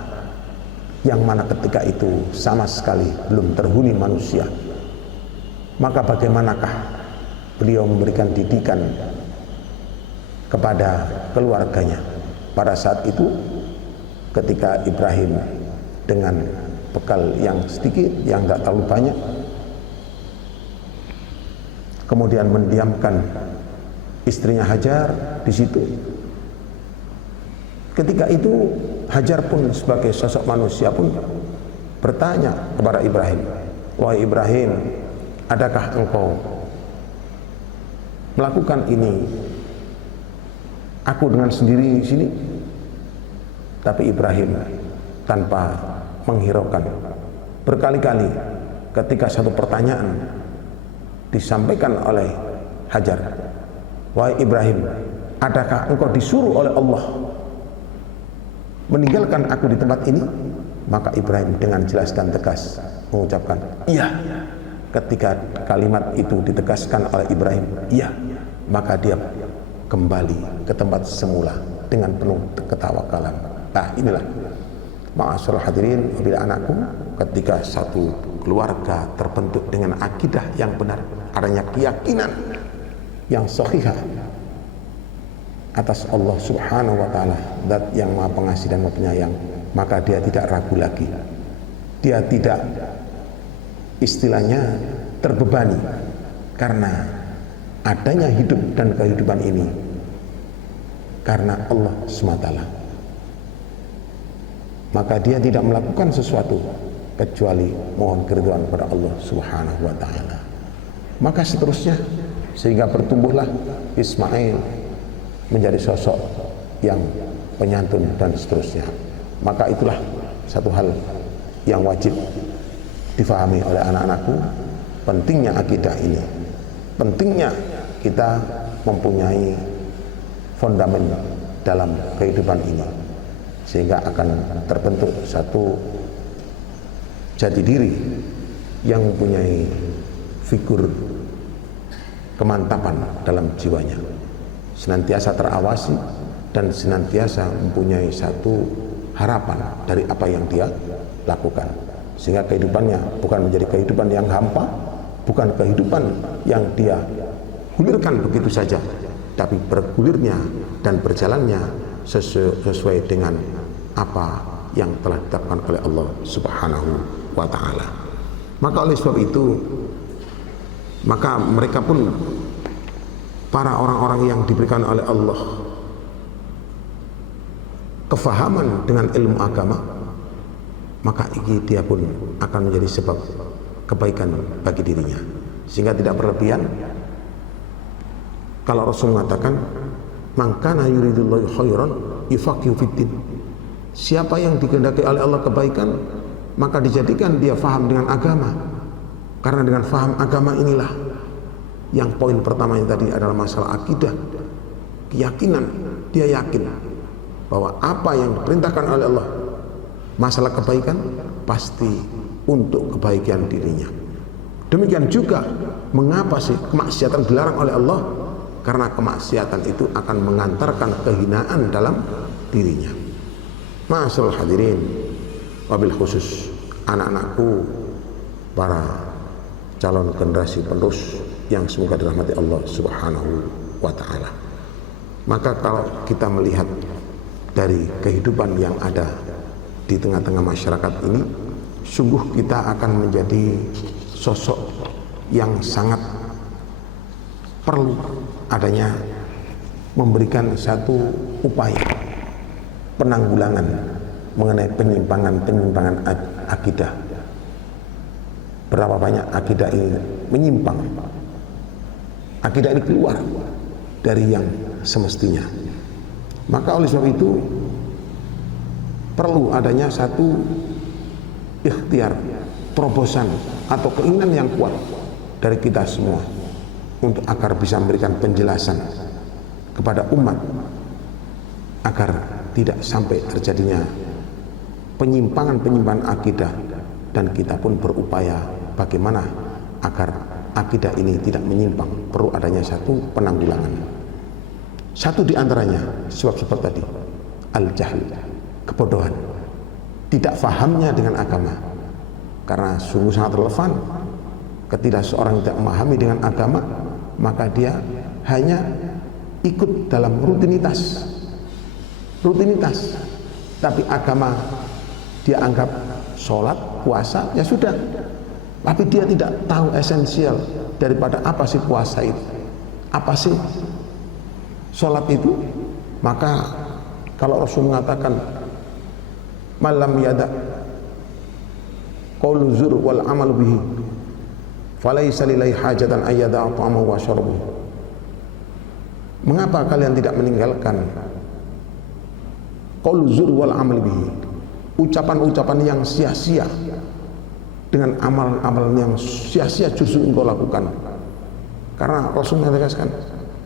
yang mana ketika itu sama sekali belum terhuni manusia. Maka bagaimanakah beliau memberikan didikan kepada keluarganya pada saat itu, ketika Ibrahim dengan bekal yang sedikit, yang tidak terlalu banyak, kemudian mendiamkan istrinya Hajar di situ. Ketika itu Hajar pun sebagai sosok manusia pun bertanya kepada Ibrahim, wahai Ibrahim, adakah engkau melakukan ini aku dengan sendiri di sini? Tapi Ibrahim tanpa menghiraukan, berkali-kali ketika satu pertanyaan disampaikan oleh Hajar, wahai Ibrahim, adakah engkau disuruh oleh Allah meninggalkan aku di tempat ini? Maka Ibrahim dengan jelas dan tegas mengucapkan iya. Ketika kalimat itu ditegaskan oleh Ibrahim, iya, maka dia kembali ke tempat semula dengan penuh ketawakalan. Nah, inilah ma'asyiral hadirin, bila anakku, ketika satu keluarga terbentuk dengan akidah yang benar, adanya keyakinan yang sahihah atas Allah Subhanahu wa ta'ala, zat yang maha pengasih dan maha penyayang, maka dia tidak ragu lagi, dia tidak istilahnya terbebani karena adanya hidup dan kehidupan ini karena Allah SWT. Maka dia tidak melakukan sesuatu kecuali mohon keridhaan kepada Allah Subhanahu wa ta'ala. Maka seterusnya, sehingga bertumbuhlah Ismail menjadi sosok yang penyantun dan seterusnya. Maka itulah satu hal yang wajib difahami oleh anak-anakku, pentingnya akidah ini, pentingnya kita mempunyai fondamen dalam kehidupan ini, sehingga akan terbentuk satu jati diri yang mempunyai figur kemantapan dalam jiwanya, senantiasa terawasi dan senantiasa mempunyai satu harapan dari apa yang dia lakukan, sehingga kehidupannya bukan menjadi kehidupan yang hampa, bukan kehidupan yang dia gulirkan begitu saja, tapi bergulirnya dan berjalannya sesuai dengan apa yang telah ditetapkan oleh Allah Subhanahu wa ta'ala. Maka oleh sebab itu, maka mereka pun, para orang-orang yang diberikan oleh Allah kefahaman dengan ilmu agama, maka dia pun akan menjadi sebab kebaikan bagi dirinya, sehingga tidak berlebihan. Kalau Rasul mengatakan, man kana yuridullahu khairan yufaqihu fiddin, Siapa yang dikehendaki oleh Allah kebaikan, maka dijadikan dia faham dengan agama. Karena dengan faham agama inilah yang poin pertamanya tadi adalah masalah akidah, keyakinan. Dia yakin bahwa apa yang diperintahkan oleh Allah, masalah kebaikan, pasti untuk kebaikan dirinya. Demikian juga mengapa sih kemaksiatan dilarang oleh Allah? Karena kemaksiatan itu akan mengantarkan kehinaan dalam dirinya. Ma'asyiral hadirin, wabil khusus anak-anakku, para calon generasi penerus yang semoga dirahmati Allah Subhanahu wa ta'ala. Maka kalau kita melihat dari kehidupan yang ada di tengah-tengah masyarakat ini, sungguh kita akan menjadi sosok yang sangat perlu adanya memberikan satu upaya penanggulangan mengenai penyimpangan akidah. Berapa banyak akidah ini menyimpang, akidah ini keluar dari yang semestinya. Maka oleh sebab itu perlu adanya satu ikhtiar, terobosan atau keinginan yang kuat dari kita semua untuk agar bisa memberikan penjelasan kepada umat agar tidak sampai terjadinya penyimpangan akidah, dan kita pun berupaya bagaimana agar akidah ini tidak menyimpang. Perlu adanya satu penanggulangan. Satu di antaranya sebab-sebab tadi, al-jahl, kebodohan, tidak fahamnya dengan agama. Karena sungguh sangat relevan ketika seorang tidak memahami dengan agama, maka dia hanya ikut dalam rutinitas, tapi agama dia anggap sholat, puasa, ya sudah, tapi dia tidak tahu esensial daripada apa sih puasa itu, apa sih sholat itu. Maka kalau Rasul mengatakan malam yada qaulu zur wal amal bihi falaisa lillahi hajatan ayyada ta'amahu wa syarabuhu. Mengapa kalian tidak meninggalkan qaulu zur wal amal bihi, ucapan-ucapan yang sia-sia dengan amalan-amalan yang sia-sia justru engkau lakukan? Karena Rasul mengatakan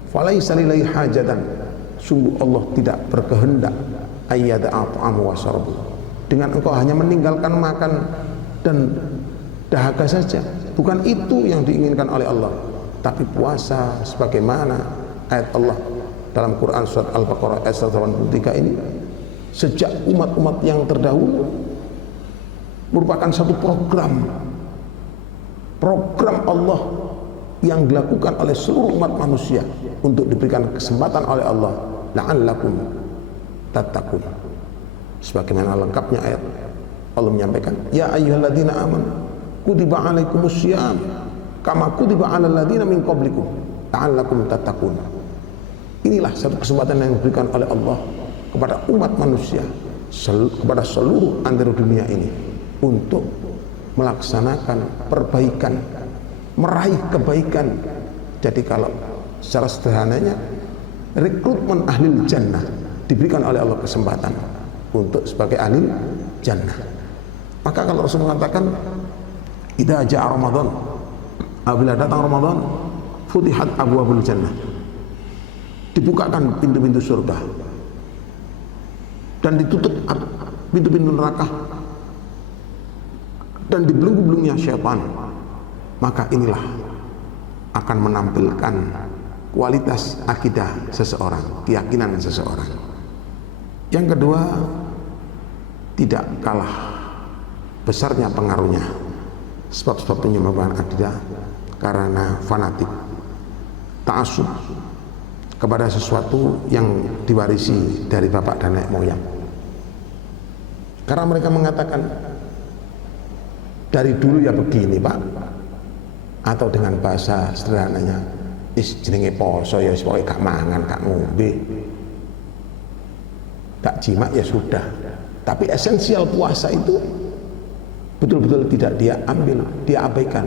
falaisa lillahi hajatan, sungguh Allah tidak berkehendak ayyada ta'amahu wa syarabuhu, dengan engkau hanya meninggalkan makan dan dahaga saja. Bukan itu yang diinginkan oleh Allah, tapi puasa sebagaimana ayat Allah dalam Quran surat Al-Baqarah ayat 183 ini. Sejak umat-umat yang terdahulu merupakan satu program Allah yang dilakukan oleh seluruh umat manusia untuk diberikan kesempatan oleh Allah la'allakum tattaqun. Sebagaimana lengkapnya ayat Allah menyampaikan, ya ayyuhalladzina amanu kutiba alaikumussyiyam kama kutiba alal ladzina min qablikum la'allakum tattaqun. Inilah satu kesempatan yang diberikan oleh Allah kepada umat manusia, kepada seluruh antero dunia ini, untuk melaksanakan perbaikan, meraih kebaikan. Jadi kalau secara sederhananya, rekrutmen ahli jannah diberikan oleh Allah kesempatan untuk sebagai ahli jannah. Maka kalau Rasul mengatakan idza jaa Ramadan, apabila datang Ramadan, futihat abwabul jannah, dibukakan pintu-pintu surga dan ditutup pintu-pintu neraka dan dibelenggu-belenggunya syaitan. Maka inilah akan menampilkan kualitas akidah seseorang, keyakinan seseorang. Yang kedua, tidak kalah besarnya pengaruhnya sebab-sebab penyembahan akidah karena fanatik, ta'assub kepada sesuatu yang diwarisi dari bapak dan nenek moyang. Karena mereka mengatakan dari dulu ya begini Pak, atau dengan bahasa sederhananya, jenenge poso ya pokoke gak mangan, gak ngombe, gak jimat ya sudah. Tapi esensial puasa itu betul-betul tidak dia ambil, dia abaikan.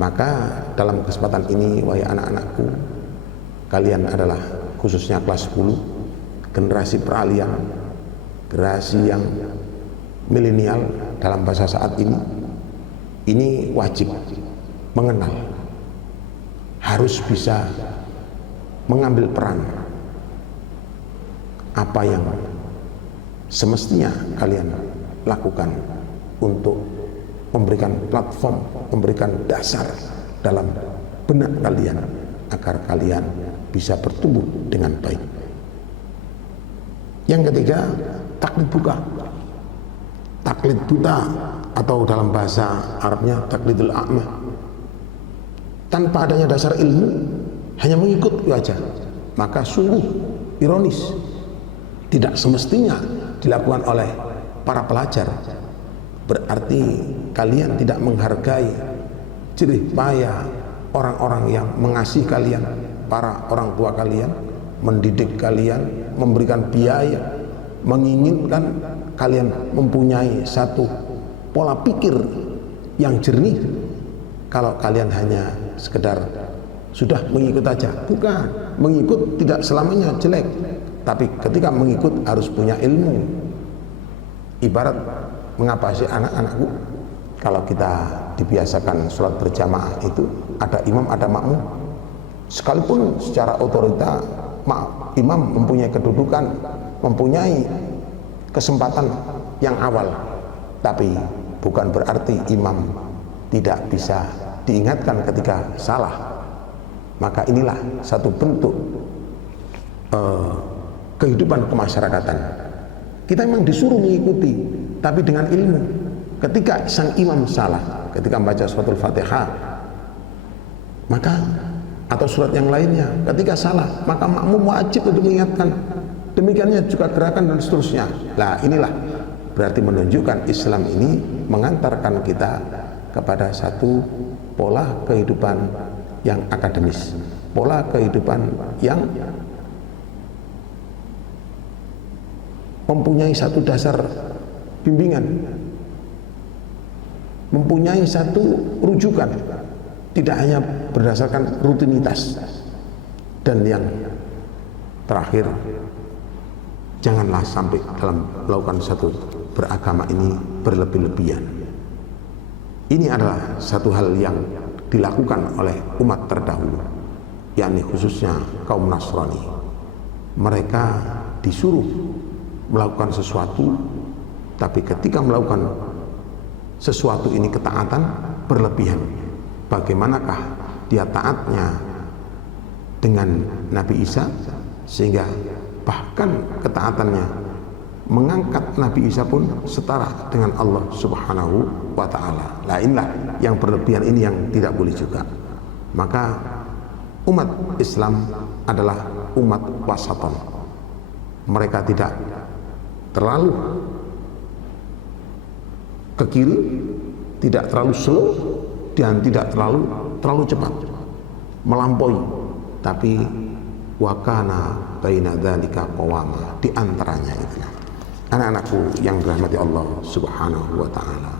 Maka dalam kesempatan ini, wahai anak-anakku, kalian adalah khususnya kelas 10, generasi peralihan, generasi yang milenial dalam bahasa saat ini wajib mengenal, harus bisa mengambil peran apa yang semestinya kalian lakukan untuk memberikan platform, memberikan dasar dalam benak kalian agar kalian bisa bertumbuh dengan baik. Yang ketiga, taklid buta. Taklid buta atau dalam bahasa Arabnya taklidul a'ma. Tanpa adanya dasar ilmu, hanya mengikut wajah. Maka sungguh ironis, tidak semestinya dilakukan oleh para pelajar. Berarti kalian tidak menghargai jerih payah orang-orang yang mengasihi kalian, para orang tua kalian, mendidik kalian, memberikan biaya, menginginkan kalian mempunyai satu pola pikir yang jernih. Kalau kalian hanya sekedar sudah mengikut aja, bukan, mengikut tidak selamanya jelek, tapi ketika mengikut harus punya ilmu. Ibarat mengapa sih anak-anakku kalau kita dibiasakan sholat berjamaah itu ada imam ada makmum, sekalipun secara otorita imam mempunyai kedudukan, mempunyai kesempatan yang awal, tapi bukan berarti imam tidak bisa diingatkan ketika salah. Maka inilah satu bentuk kehidupan kemasyarakatan. Kita memang disuruh mengikuti, tapi dengan ilmu. Ketika sang imam salah, ketika membaca suratul Fatihah, maka atau surat yang lainnya, ketika salah, maka makmum wajib untuk mengingatkan. Demikiannya juga gerakan dan seterusnya. Nah, inilah berarti menunjukkan Islam ini mengantarkan kita kepada satu pola kehidupan yang akademis, pola kehidupan yang mempunyai satu dasar bimbingan, mempunyai satu rujukan, tidak hanya berdasarkan rutinitas. Dan yang terakhir, janganlah sampai dalam melakukan satu beragama ini berlebih-lebihan. Ini adalah satu hal yang dilakukan oleh umat terdahulu, yakni khususnya kaum Nasrani. Mereka disuruh melakukan sesuatu, tapi ketika melakukan sesuatu ini ketaatan berlebihan. Bagaimanakah dia taatnya dengan Nabi Isa sehingga bahkan ketaatannya mengangkat Nabi Isa pun setara dengan Allah Subhanahu wa ta'ala. Nah, inilah yang berlebihan ini yang tidak boleh juga. Maka umat Islam adalah umat wasaton. Mereka tidak terlalu ke kiri, tidak terlalu slow, dan tidak terlalu cepat melampaui, tapi wakana baina dzalika qawama, di antaranya itu. Anak-anakku yang dirahmati Allah Subhanahu wa ta'ala,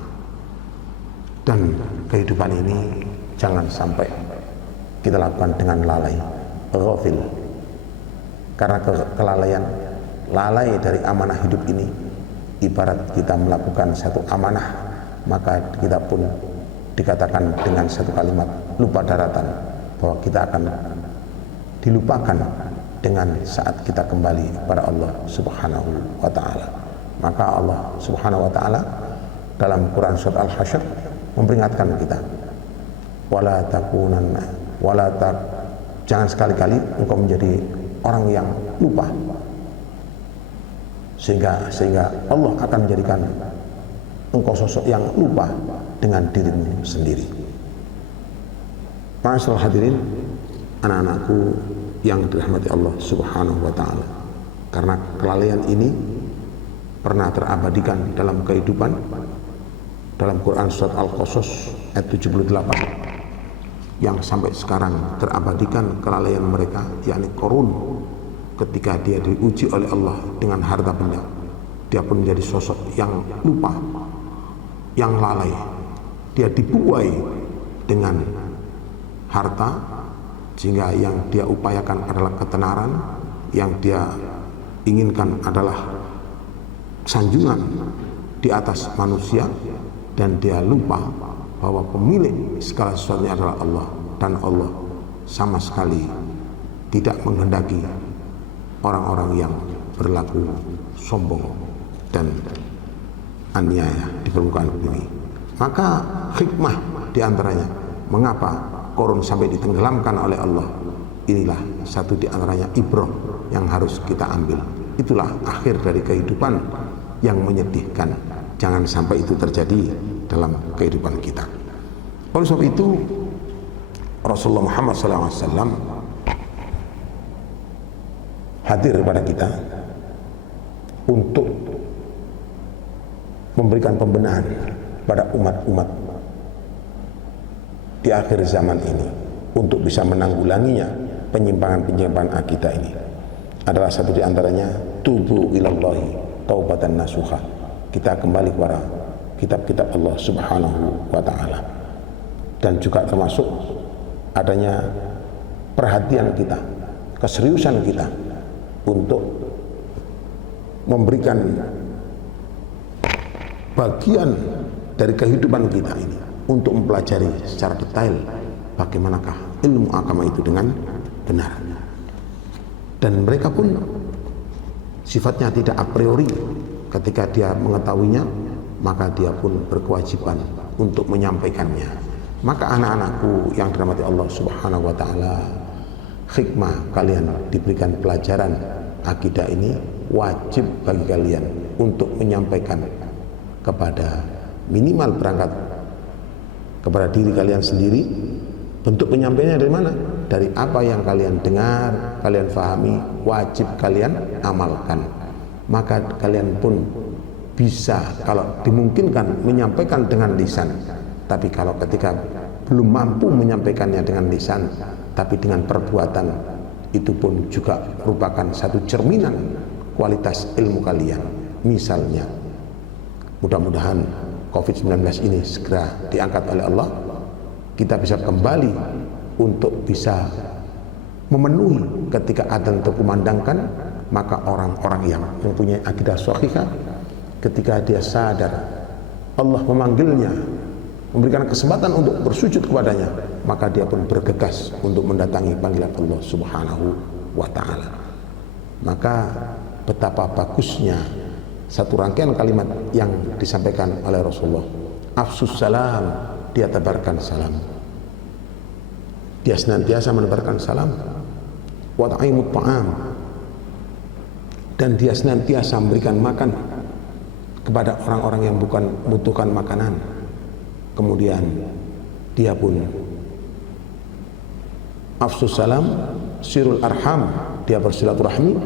dan kehidupan ini jangan sampai kita lakukan dengan lalai, ghafil. Karena kelalaian, lalai dari amanah hidup ini ibarat kita melakukan satu amanah, maka kita pun dikatakan dengan satu kalimat lupa daratan, bahwa kita akan dilupakan dengan saat kita kembali kepada Allah Subhanahu wa ta'ala. Maka Allah Subhanahu wa ta'ala dalam Quran surat Al-Hasyr memperingatkan kita, jangan sekali-kali engkau menjadi orang yang lupa, sehingga Allah akan menjadikan engkau sosok yang lupa dengan dirimu sendiri. Ma'asyiral hadirin, anak-anakku yang dirahmati Allah Subhanahu wa ta'ala, karena kelalaian ini pernah terabadikan dalam kehidupan. Dalam Quran surat Al-Qasas ayat 78 yang sampai sekarang terabadikan kelalaian mereka, yakni Qarun. Ketika dia diuji oleh Allah dengan harta benda, dia pun menjadi sosok yang lupa, yang lalai. Dia dibuai dengan harta, sehingga yang dia upayakan adalah ketenaran, yang dia inginkan adalah sanjungan di atas manusia, dan dia lupa bahwa pemilik segala sesuatunya adalah Allah, dan Allah sama sekali tidak menghendaki orang-orang yang berlaku sombong dan aniaya di permukaan bumi. Maka hikmah diantaranya mengapa Qarun sampai ditenggelamkan oleh Allah, inilah satu diantaranya ibrah yang harus kita ambil. Itulah akhir dari kehidupan yang menyedihkan. Jangan sampai itu terjadi dalam kehidupan kita. Oleh sebab itu Rasulullah Muhammad SAW hadir kepada kita untuk memberikan pembenahan pada umat-umat di akhir zaman ini, untuk bisa menanggulanginya penyimpangan-penyimpangan akidah ini. Adalah satu di antaranya tubu ilallahi taubatan nasuha. Kita kembali kepada kitab-kitab Allah Subhanahu wa taala. Dan juga termasuk adanya perhatian kita, keseriusan kita untuk memberikan bagian dari kehidupan kita ini untuk mempelajari secara detail bagaimanakah ilmu agama itu dengan benar. Dan mereka pun sifatnya tidak a priori, ketika dia mengetahuinya maka dia pun berkewajiban untuk menyampaikannya. Maka anak-anakku yang dirahmati Allah Subhanahu wa taala, hikmah kalian diberikan pelajaran akidah ini wajib bagi kalian untuk menyampaikan kepada minimal berangkat kepada diri kalian sendiri. Bentuk penyampaiannya dari mana? Dari apa yang kalian dengar, kalian fahami, wajib kalian amalkan. Maka kalian pun bisa, kalau dimungkinkan, menyampaikan dengan lisan. Tapi kalau ketika belum mampu menyampaikannya dengan lisan, tapi dengan perbuatan, itu pun juga merupakan satu cerminan kualitas ilmu kalian. Misalnya, mudah-mudahan COVID-19 ini segera diangkat oleh Allah, kita bisa kembali untuk bisa memenuhi ketika adzan terkumandangkan. Maka orang-orang yang mempunyai akidah shahihah, ketika dia sadar Allah memanggilnya, memberikan kesempatan untuk bersujud kepadanya, maka dia pun bergegas untuk mendatangi panggilan Allah Subhanahu wa taala. Maka betapa bagusnya satu rangkaian kalimat yang disampaikan oleh Rasulullah. Afsus salam, dia tebarkan salam. Dia senantiasa menebarkan salam. Wa ta'imut ta'am, dan dia senantiasa memberikan makan kepada orang-orang yang bukan membutuhkan makanan. Kemudian dia pun afsus salam, sirul arham, dia bersilaturahmi.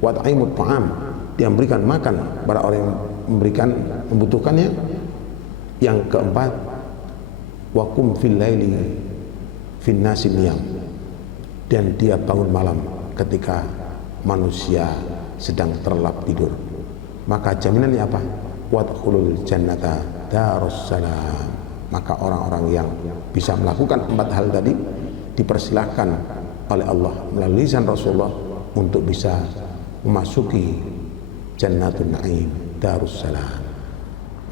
Wa ta'imut ta'am, dia memberikan makan kepada orang yang membutuhkannya. Yang keempat, wa qum fil laili fin nasi niyam, dan dia bangun malam ketika manusia sedang terlelap tidur. Maka jaminannya apa? Wadkhulul jannata darussalam. Maka orang-orang yang bisa melakukan empat hal tadi dipersilahkan oleh Allah melalui lisan Rasulullah untuk bisa memasuki Jannatun Na'im Darussalam.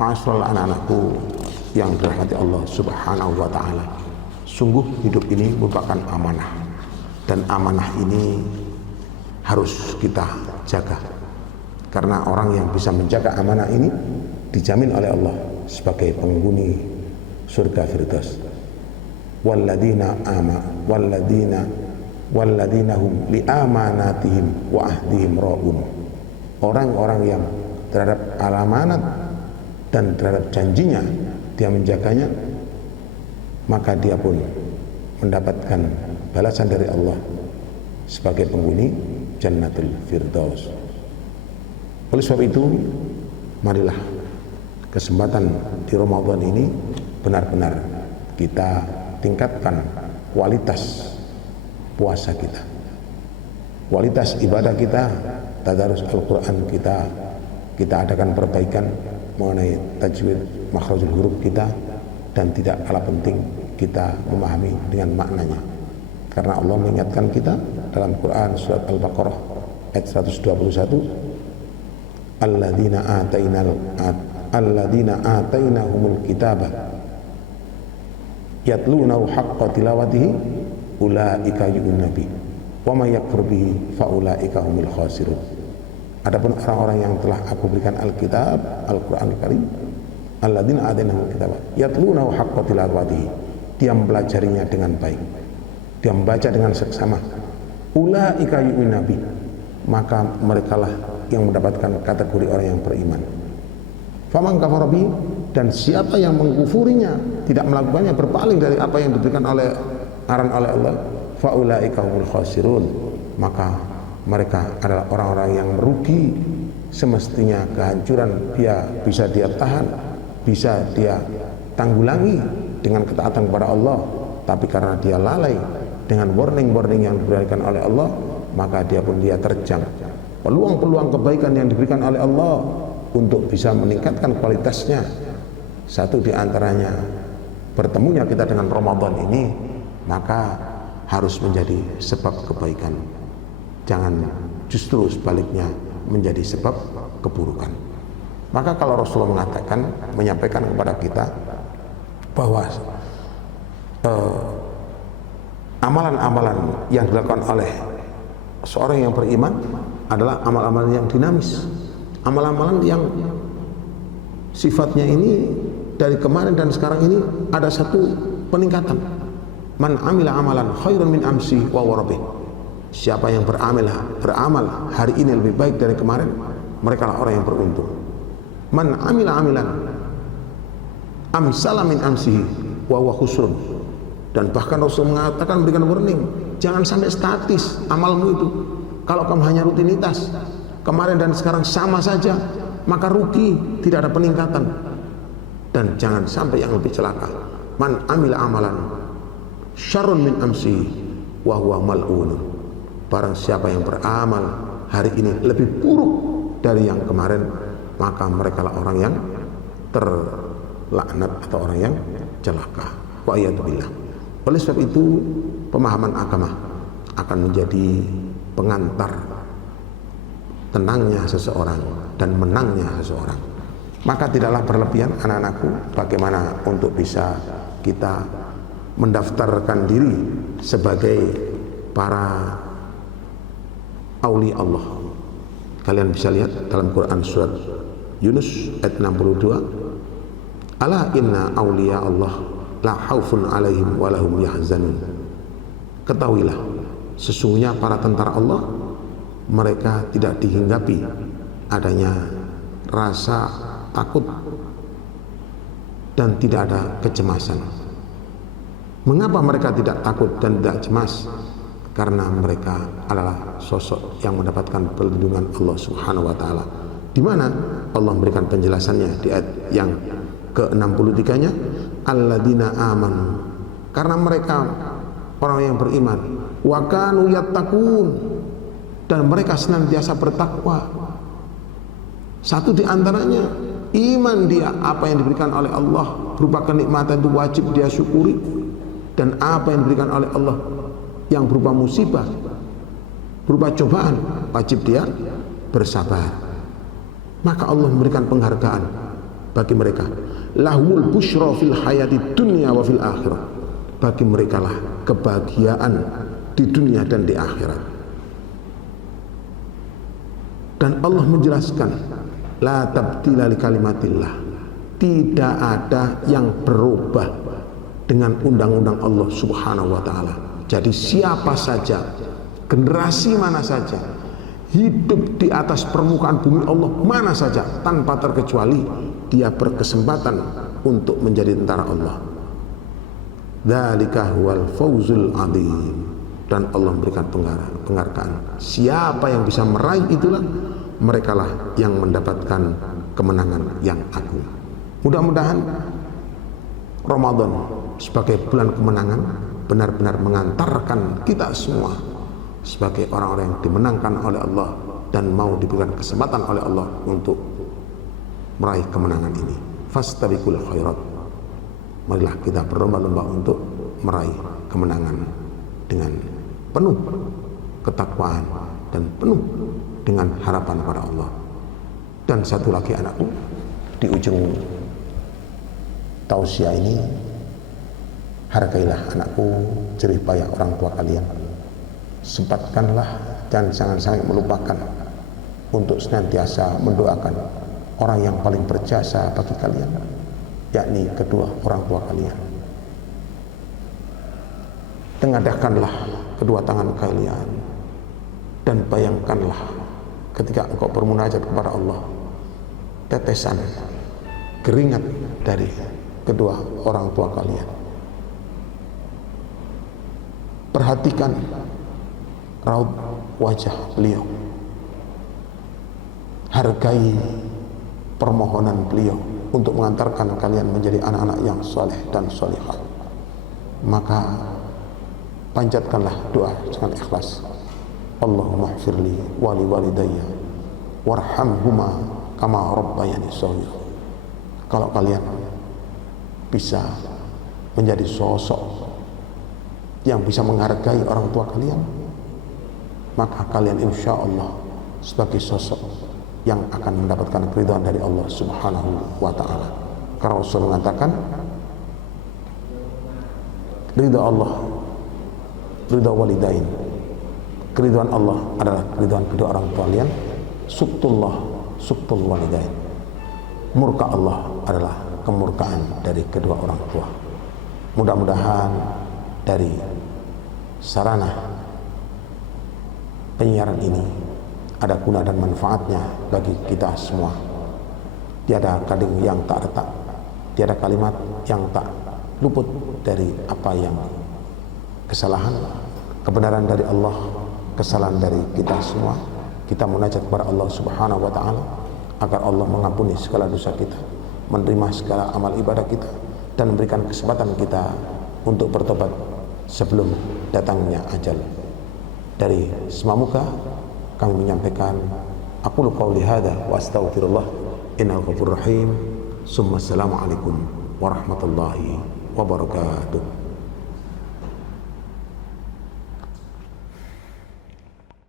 Ma'asyiral anak-anakku yang dirahmati Allah Subhanahu wa taala, sungguh hidup ini merupakan amanah, dan amanah ini harus kita jaga, karena orang yang bisa menjaga amanah ini dijamin oleh Allah sebagai penghuni surga Firdaus. Walladina hum li amanatihim wa ahdihim ra'un. Orang-orang yang terhadap amanat dan terhadap janjinya dia menjaganya, maka dia pun mendapatkan balasan dari Allah sebagai penghuni Jannatul Firdaus. Oleh sebab itu, marilah kesempatan di Ramadan ini benar-benar kita tingkatkan kualitas puasa kita, kualitas ibadah kita, tadarus Al-Quran kita adakan perbaikan mengenai tajwid, makhrajul huruf kita, dan tidak kalah penting kita memahami dengan maknanya. Karena Allah mengingatkan kita dalam Quran surat Al-Baqarah ayat 121, alladzina atainahumul kitaba yatlunahu haqqa tilawatihi ulaika yu'minun nabi wa may yakfur bihi fa ulaika humul khasirun. Adapun orang-orang yang telah aku berikan Alkitab, Al-Qur'an Al-Karim, alladzina atainahumul kitaba yatlunahu haqqa tilawatihi, dia mempelajarinya dengan baik, dia membaca dengan seksama, ulaika yu'minun nabi, maka merekalah yang mendapatkan kategori orang yang beriman. Faman kafara bihi, dan siapa yang mengkufurinya, tidak melakukannya, berpaling dari apa yang diberikan oleh oleh Allah, fa ulaika humul khasirun, maka mereka adalah orang-orang yang merugi. Semestinya kehancuran bisa dia tahan, bisa dia tanggulangi dengan ketaatan kepada Allah, tapi karena dia lalai dengan warning-warning yang diberikan oleh Allah, maka dia terjang peluang-peluang kebaikan yang diberikan oleh Allah untuk bisa meningkatkan kualitasnya. Satu di antaranya bertemunya kita dengan Ramadan ini, maka harus menjadi sebab kebaikan, jangan justru sebaliknya menjadi sebab keburukan. Maka kalau Rasulullah menyampaikan kepada kita bahwa amalan-amalan yang dilakukan oleh seorang yang beriman adalah amalan-amalan yang dinamis, amalan-amalan yang sifatnya ini dari kemarin dan sekarang ini ada satu peningkatan. Man amila amalan khairun min amsi wa warabih, siapa yang beramal hari ini lebih baik dari kemarin, mereka lah orang yang beruntung. Man amila amilan amsala min amsihi wa huwa khusrun, dan bahkan Rasul mengatakan, memberikan warning, jangan sampai statis amalmu itu. Kalau kamu hanya rutinitas, kemarin dan sekarang sama saja, maka rugi, tidak ada peningkatan. Dan jangan sampai yang lebih celaka, man amila amalan syarrun min amsi wa huwa mal'un, barang siapa yang beramal hari ini lebih buruk dari yang kemarin, maka mereka lah orang yang terlaknat atau orang yang celaka. Wa iyadzubillah. Oleh sebab itu, pemahaman agama akan menjadi pengantar tenangnya seseorang dan menangnya seseorang. Maka tidaklah berlebihan anak-anakku bagaimana untuk bisa kita mendaftarkan diri sebagai para aulia Allah. Kalian bisa lihat dalam Quran surat Yunus ayat 62, ala inna aulia Allah la khaufun alaihim wa lahum yahzanun. Ketahuilah, sesungguhnya para tentara Allah, mereka tidak dihinggapi adanya rasa takut dan tidak ada kecemasan. Mengapa mereka tidak takut dan tidak cemas? Karena mereka adalah sosok yang mendapatkan perlindungan Allah Subhanahu wa taala. Di mana Allah memberikan penjelasannya di ayat yang ke-63-nya, alladzina amanu, karena mereka orang yang beriman, wa kanu yattaqun, dan mereka senantiasa bertakwa. Satu di antaranya iman dia, apa yang diberikan oleh Allah berupa kenikmatan itu wajib dia syukuri, dan apa yang diberikan oleh Allah yang berupa musibah, berupa cobaan, wajib dia bersabar. Maka Allah memberikan penghargaan bagi mereka, lahumul busyra fil hayati dunya wa fil akhirah, bagi mereka lah kebahagiaan di dunia dan di akhirat. Dan Allah menjelaskan, la tabdila li kalimatillah, tidak ada yang berubah dengan undang-undang Allah Subhanahu wa taala. Jadi siapa saja, generasi mana saja, hidup di atas permukaan bumi Allah mana saja, tanpa terkecuali dia berkesempatan untuk menjadi tentara Allah. Dzalika huwal fawzul adzim. Dan Allah memberikan penghargaan. Siapa yang bisa meraih itulah, merekalah yang mendapatkan kemenangan yang agung. Mudah-mudahan Ramadan sebagai bulan kemenangan benar-benar mengantarkan kita semua sebagai orang-orang yang dimenangkan oleh Allah dan mau diberikan kesempatan oleh Allah untuk meraih kemenangan ini. Fastabiqul khairat. Marilah kita berlomba-lomba untuk meraih kemenangan dengan penuh ketakwaan dan penuh dengan harapan pada Allah. Dan satu lagi anakku, di ujung tausiah ini, hargailah anakku jerih payah orang tua kalian. Sempatkanlah dan jangan sampai melupakan untuk senantiasa mendoakan orang yang paling berjasa bagi kalian, yakni kedua orang tua kalian. Tengadahkanlah kedua tangan kalian dan bayangkanlah ketika engkau bermunajat kepada Allah, tetesan keringat dari kedua orang tua kalian. Perhatikan raut wajah beliau, hargai permohonan beliau untuk mengantarkan kalian menjadi anak-anak yang soleh dan solihah. Maka panjatkanlah doa dengan ikhlas. Allahumma ighfirli wa li walidayya warhamhuma kama rabbayani shaghira. Kalau kalian bisa menjadi sosok yang bisa menghargai orang tua kalian, maka kalian insya Allah sebagai sosok yang akan mendapatkan keridhaan dari Allah Subhanahu wa ta'ala. Karena Rasul mengatakan, ridha Allah, ridha walidain, keridhaan Allah adalah keridhaan kedua orang tua kalian. Suktullah, suktul walidain, murka Allah adalah kemurkaan dari kedua orang tua. Mudah-mudahan dari sarana penyiaran ini ada guna dan manfaatnya bagi kita semua. Tiada kalimat yang tak retak, tiada kalimat yang tak luput dari apa yang kesalahan, kebenaran dari Allah, kesalahan dari kita semua. Kita munajat kepada Allah Subhanahu wa ta'ala agar Allah mengampuni segala dosa kita, menerima segala amal ibadah kita, dan memberikan kesempatan kita untuk bertobat sebelum datangnya ajal. Dari semua muka kami menyampaikan, aqulu qawli hadza wa astaghfirullah innahu ghafurur rahim. Summa assalamu alaikum warahmatullahi wabarakatuh.